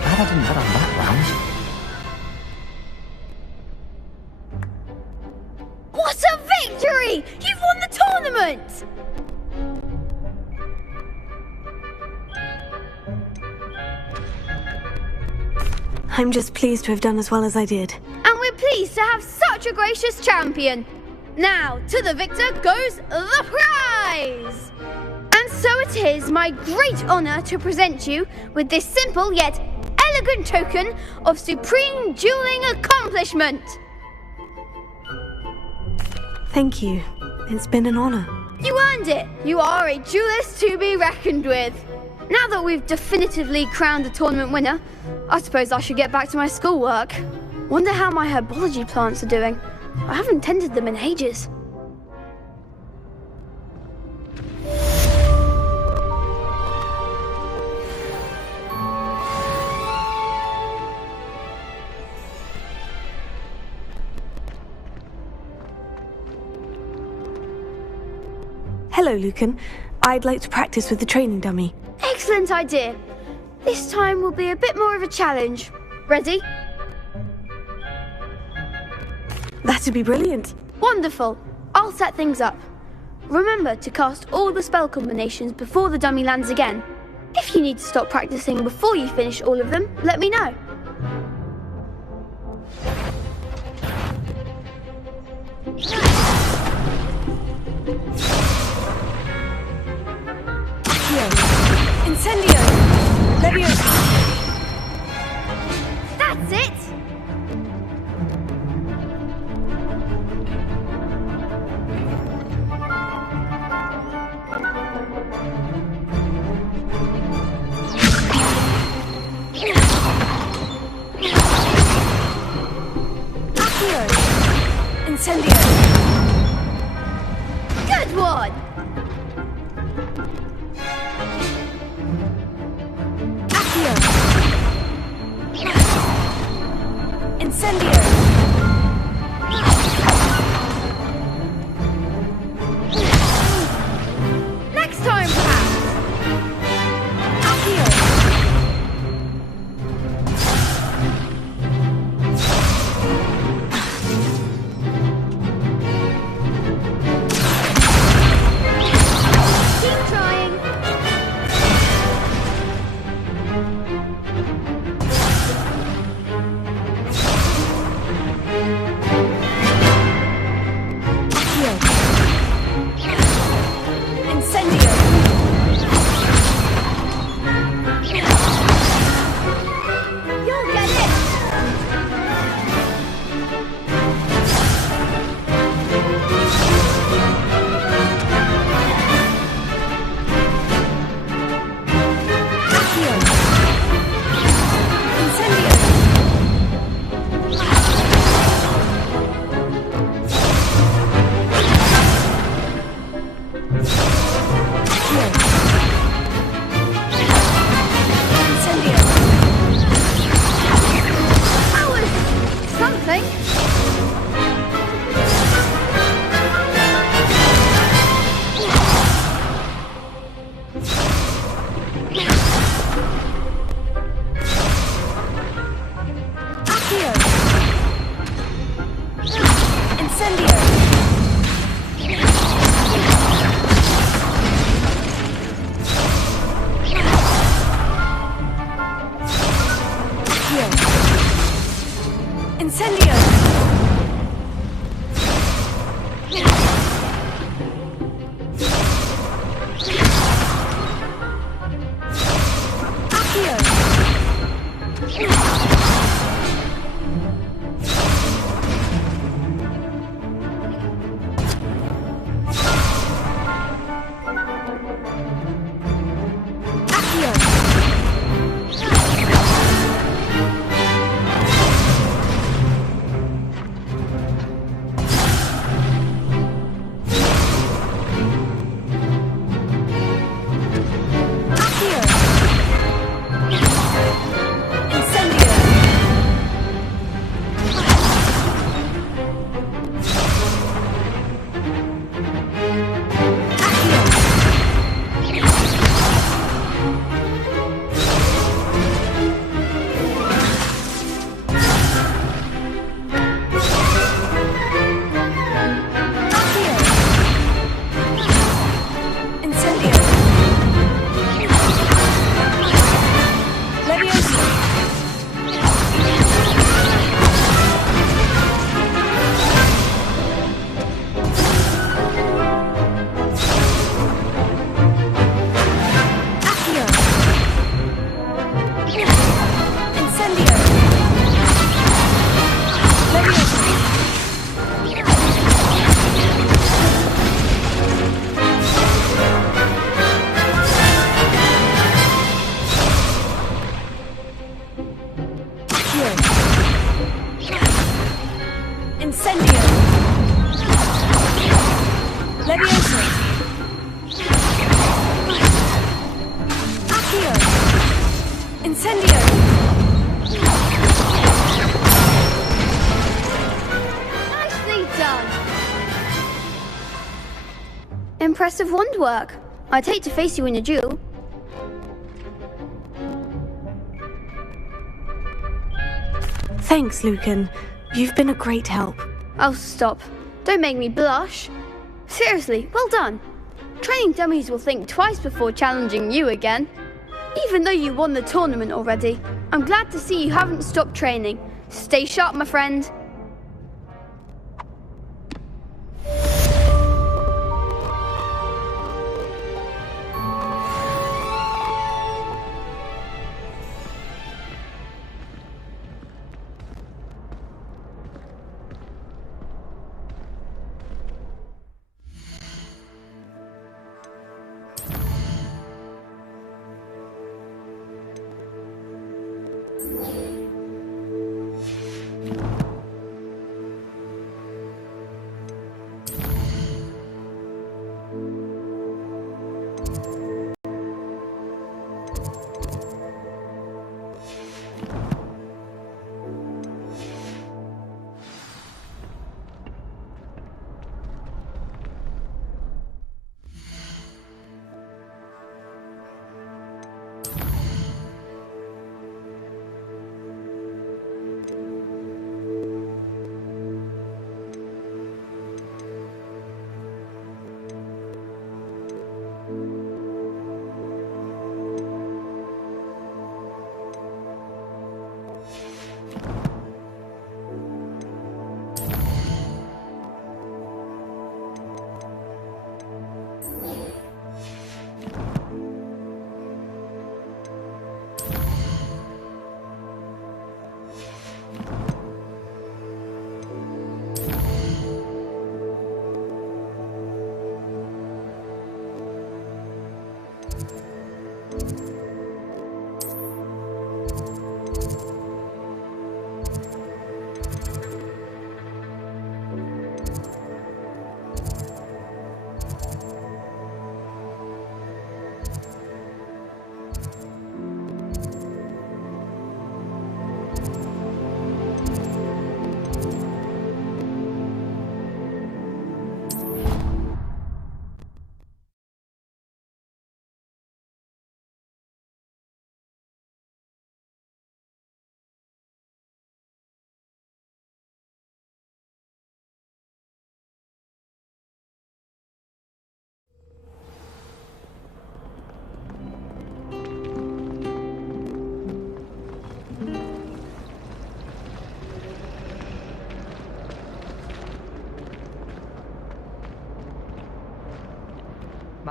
Glad I didn't bet on that round. What a victory! You've won the tournament! I'm just pleased to have done as well as I did. And we're pleased to have such a gracious champion. Now, to the victor goes the prize! And so it is my great honour to present you with this simple yet elegant token of supreme dueling accomplishment. Thank you. It's been an honour. You earned it. You are a duelist to be reckoned with. Now that we've definitively crowned the tournament winner, I suppose I should get back to my schoolwork. Wonder how my herbology plants are doing. I haven't tended them in ages. Hello, Lucan. I'd like to practice with the training dummy. Excellent idea. This time will be a bit more of a challenge. Ready? That'd be brilliant. Wonderful. I'll set things up. Remember to cast all the spell combinations before the dummy lands again. If you need to stop practicing before you finish all of them, let me know. Incendio. Leviosa. That's it! Accio. Incendio. Good one! Accio. Incendio. Next time, perhaps! Accio. Keep trying. impressive wand work. I'd hate to face you in a duel. Thanks, Lucan. You've been a great help. Oh, stop. Don't make me blush. Seriously, well done. Training dummies will think twice before challenging you again. Even though you won the tournament already, I'm glad to see you haven't stopped training. Stay sharp, my friend.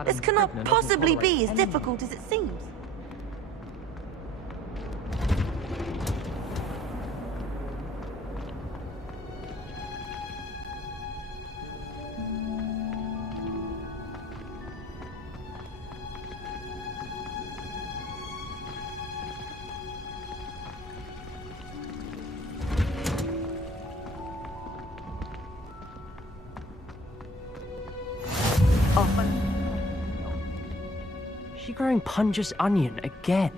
This cannot possibly be as difficult as it seems. She growing Punja's onion again?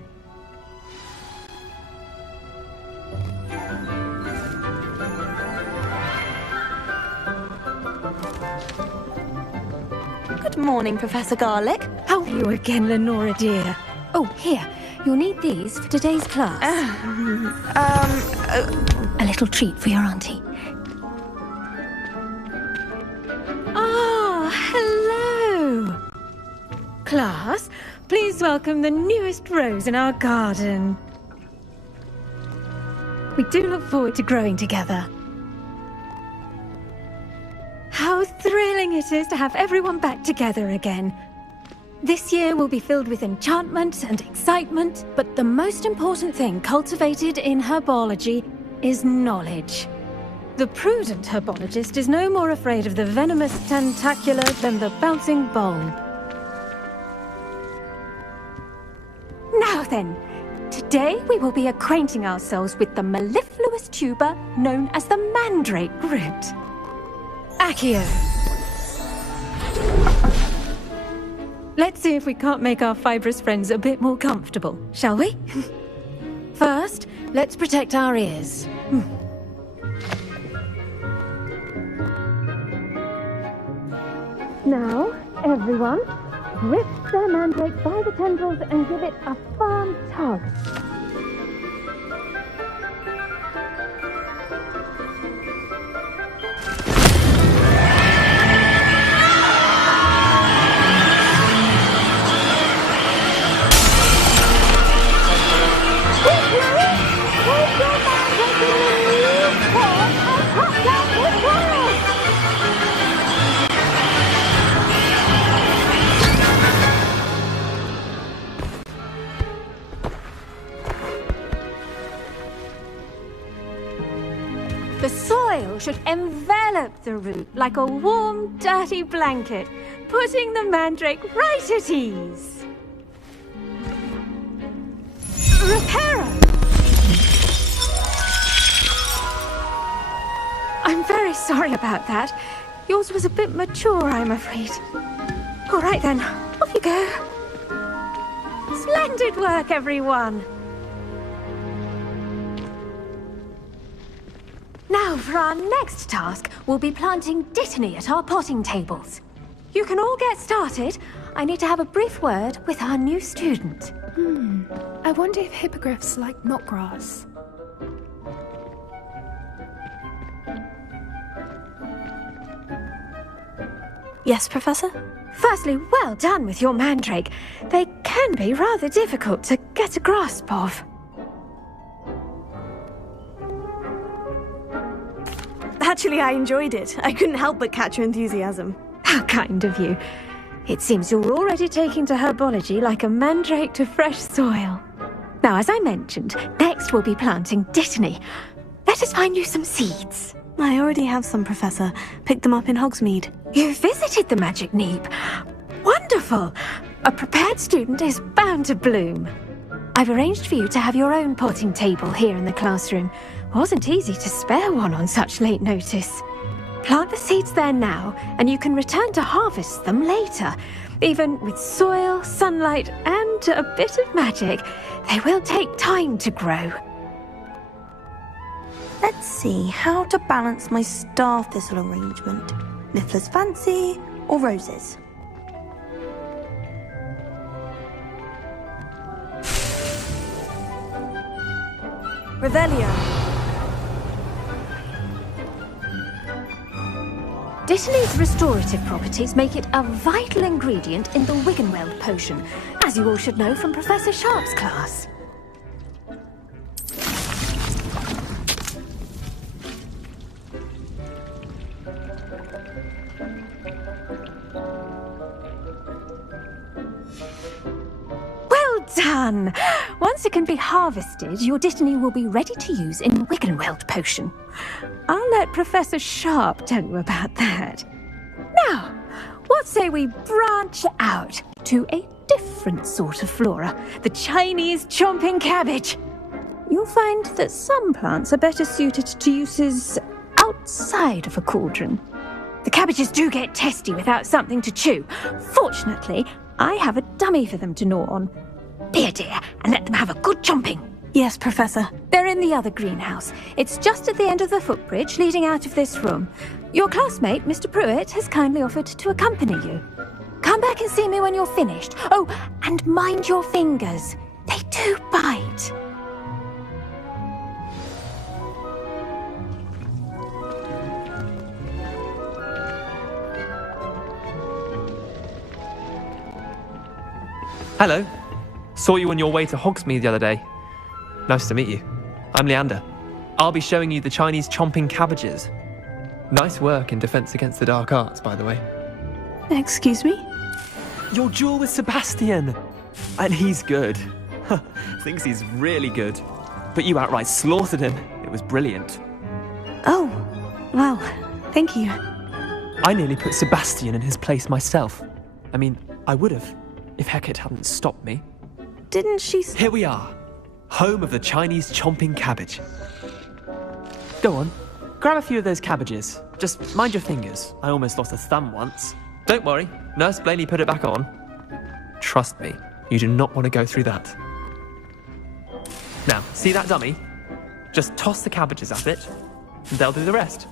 Good morning, Professor Garlic. How are you again, Lenora dear? Oh, here. You'll need these for today's class. A little treat for your auntie. Ah, hello. Class, please welcome the newest rose in our garden. We do look forward to growing together. How thrilling it is to have everyone back together again. This year will be filled with enchantment and excitement, but the most important thing cultivated in herbology is knowledge. The prudent herbologist is no more afraid of the venomous tentacula than the bouncing bowl. Now then, today we will be acquainting ourselves with the mellifluous tuber known as the mandrake root. Accio. Let's see if we can't make our fibrous friends a bit more comfortable, shall we? First, let's protect our ears. Now, everyone. Grip the mandrake by the tendrils and give it a firm tug. The soil should envelop the root like a warm, dirty blanket, putting the mandrake right at ease. Reparo! I'm very sorry about that. Yours was a bit mature, I'm afraid. All right then, off you go. Splendid work, everyone. Now, for our next task, we'll be planting dittany at our potting tables. You can all get started. I need to have a brief word with our new student. I wonder if hippogriffs like knotgrass. Yes, Professor? Firstly, well done with your mandrake. They can be rather difficult to get a grasp of. Actually, I enjoyed it. I couldn't help but catch your enthusiasm. How kind of you. It seems you're already taking to herbology like a mandrake to fresh soil. Now, as I mentioned, next we'll be planting dittany. Let us find you some seeds. I already have some, Professor. Picked them up in Hogsmeade. You visited the Magic Neep. Wonderful! A prepared student is bound to bloom. I've arranged for you to have your own potting table here in the classroom. Wasn't easy to spare one on such late notice. Plant the seeds there now, and you can return to harvest them later. Even with soil, sunlight, and a bit of magic, they will take time to grow. Let's see how to balance my star thistle arrangement. Niffler's fancy or roses? Revelio. Dittany's restorative properties make it a vital ingredient in the Wiggenweld potion, as you all should know from Professor Sharp's class. Well done! Once it can be harvested, your dittany will be ready to use in Wiggenweld potion. I'll let Professor Sharp tell you about that. Now, what say we branch out to a different sort of flora, the Chinese chomping cabbage? You'll find that some plants are better suited to uses outside of a cauldron. The cabbages do get testy without something to chew. Fortunately, I have a dummy for them to gnaw on. Be a dear and let them have a good chomping. Yes, Professor. They're in the other greenhouse. It's just at the end of the footbridge leading out of this room. Your classmate, Mr. Pruitt, has kindly offered to accompany you. Come back and see me when you're finished. Oh, and mind your fingers. They do bite. Hello. Saw you on your way to Hogsmeade the other day. Nice to meet you. I'm Leander. I'll be showing you the Chinese chomping cabbages. Nice work in Defense Against the Dark Arts, by the way. Excuse me? Your duel with Sebastian. And he's good. Thinks he's really good. But you outright slaughtered him. It was brilliant. Oh, well, thank you. I nearly put Sebastian in his place myself. I mean, I would have, if Hecate hadn't stopped me. Didn't she... Here we are. Home of the Chinese chomping cabbage. Go on, grab a few of those cabbages. Just mind your fingers. I almost lost a thumb once. Don't worry, Nurse Blaney put it back on. Trust me, you do not want to go through that. Now, see that dummy? Just toss the cabbages at it, and they'll do the rest.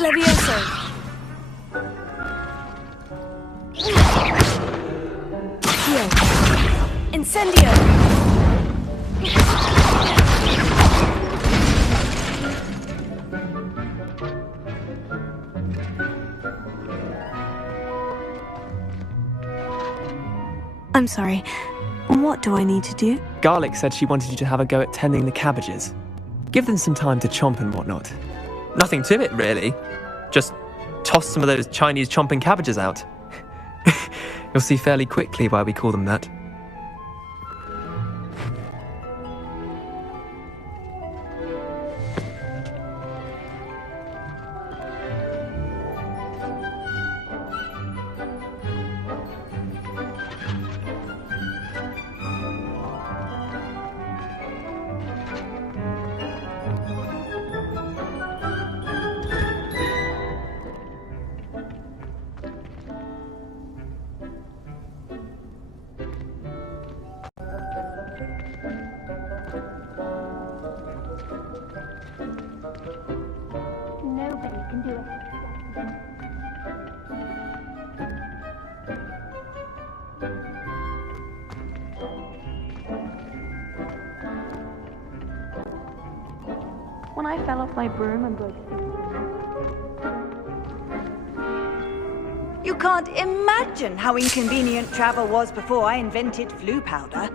Levioso. Heal. Incendio. I'm sorry. What do I need to do? Garlic said she wanted you to have a go at tending the cabbages. Give them some time to chomp and whatnot. Nothing to it, really. Just toss some of those Chinese chomping cabbages out. You'll see fairly quickly why we call them that. Nobody can do it. When I fell off my broom and broke it. You can't imagine how inconvenient travel was before I invented flu powder.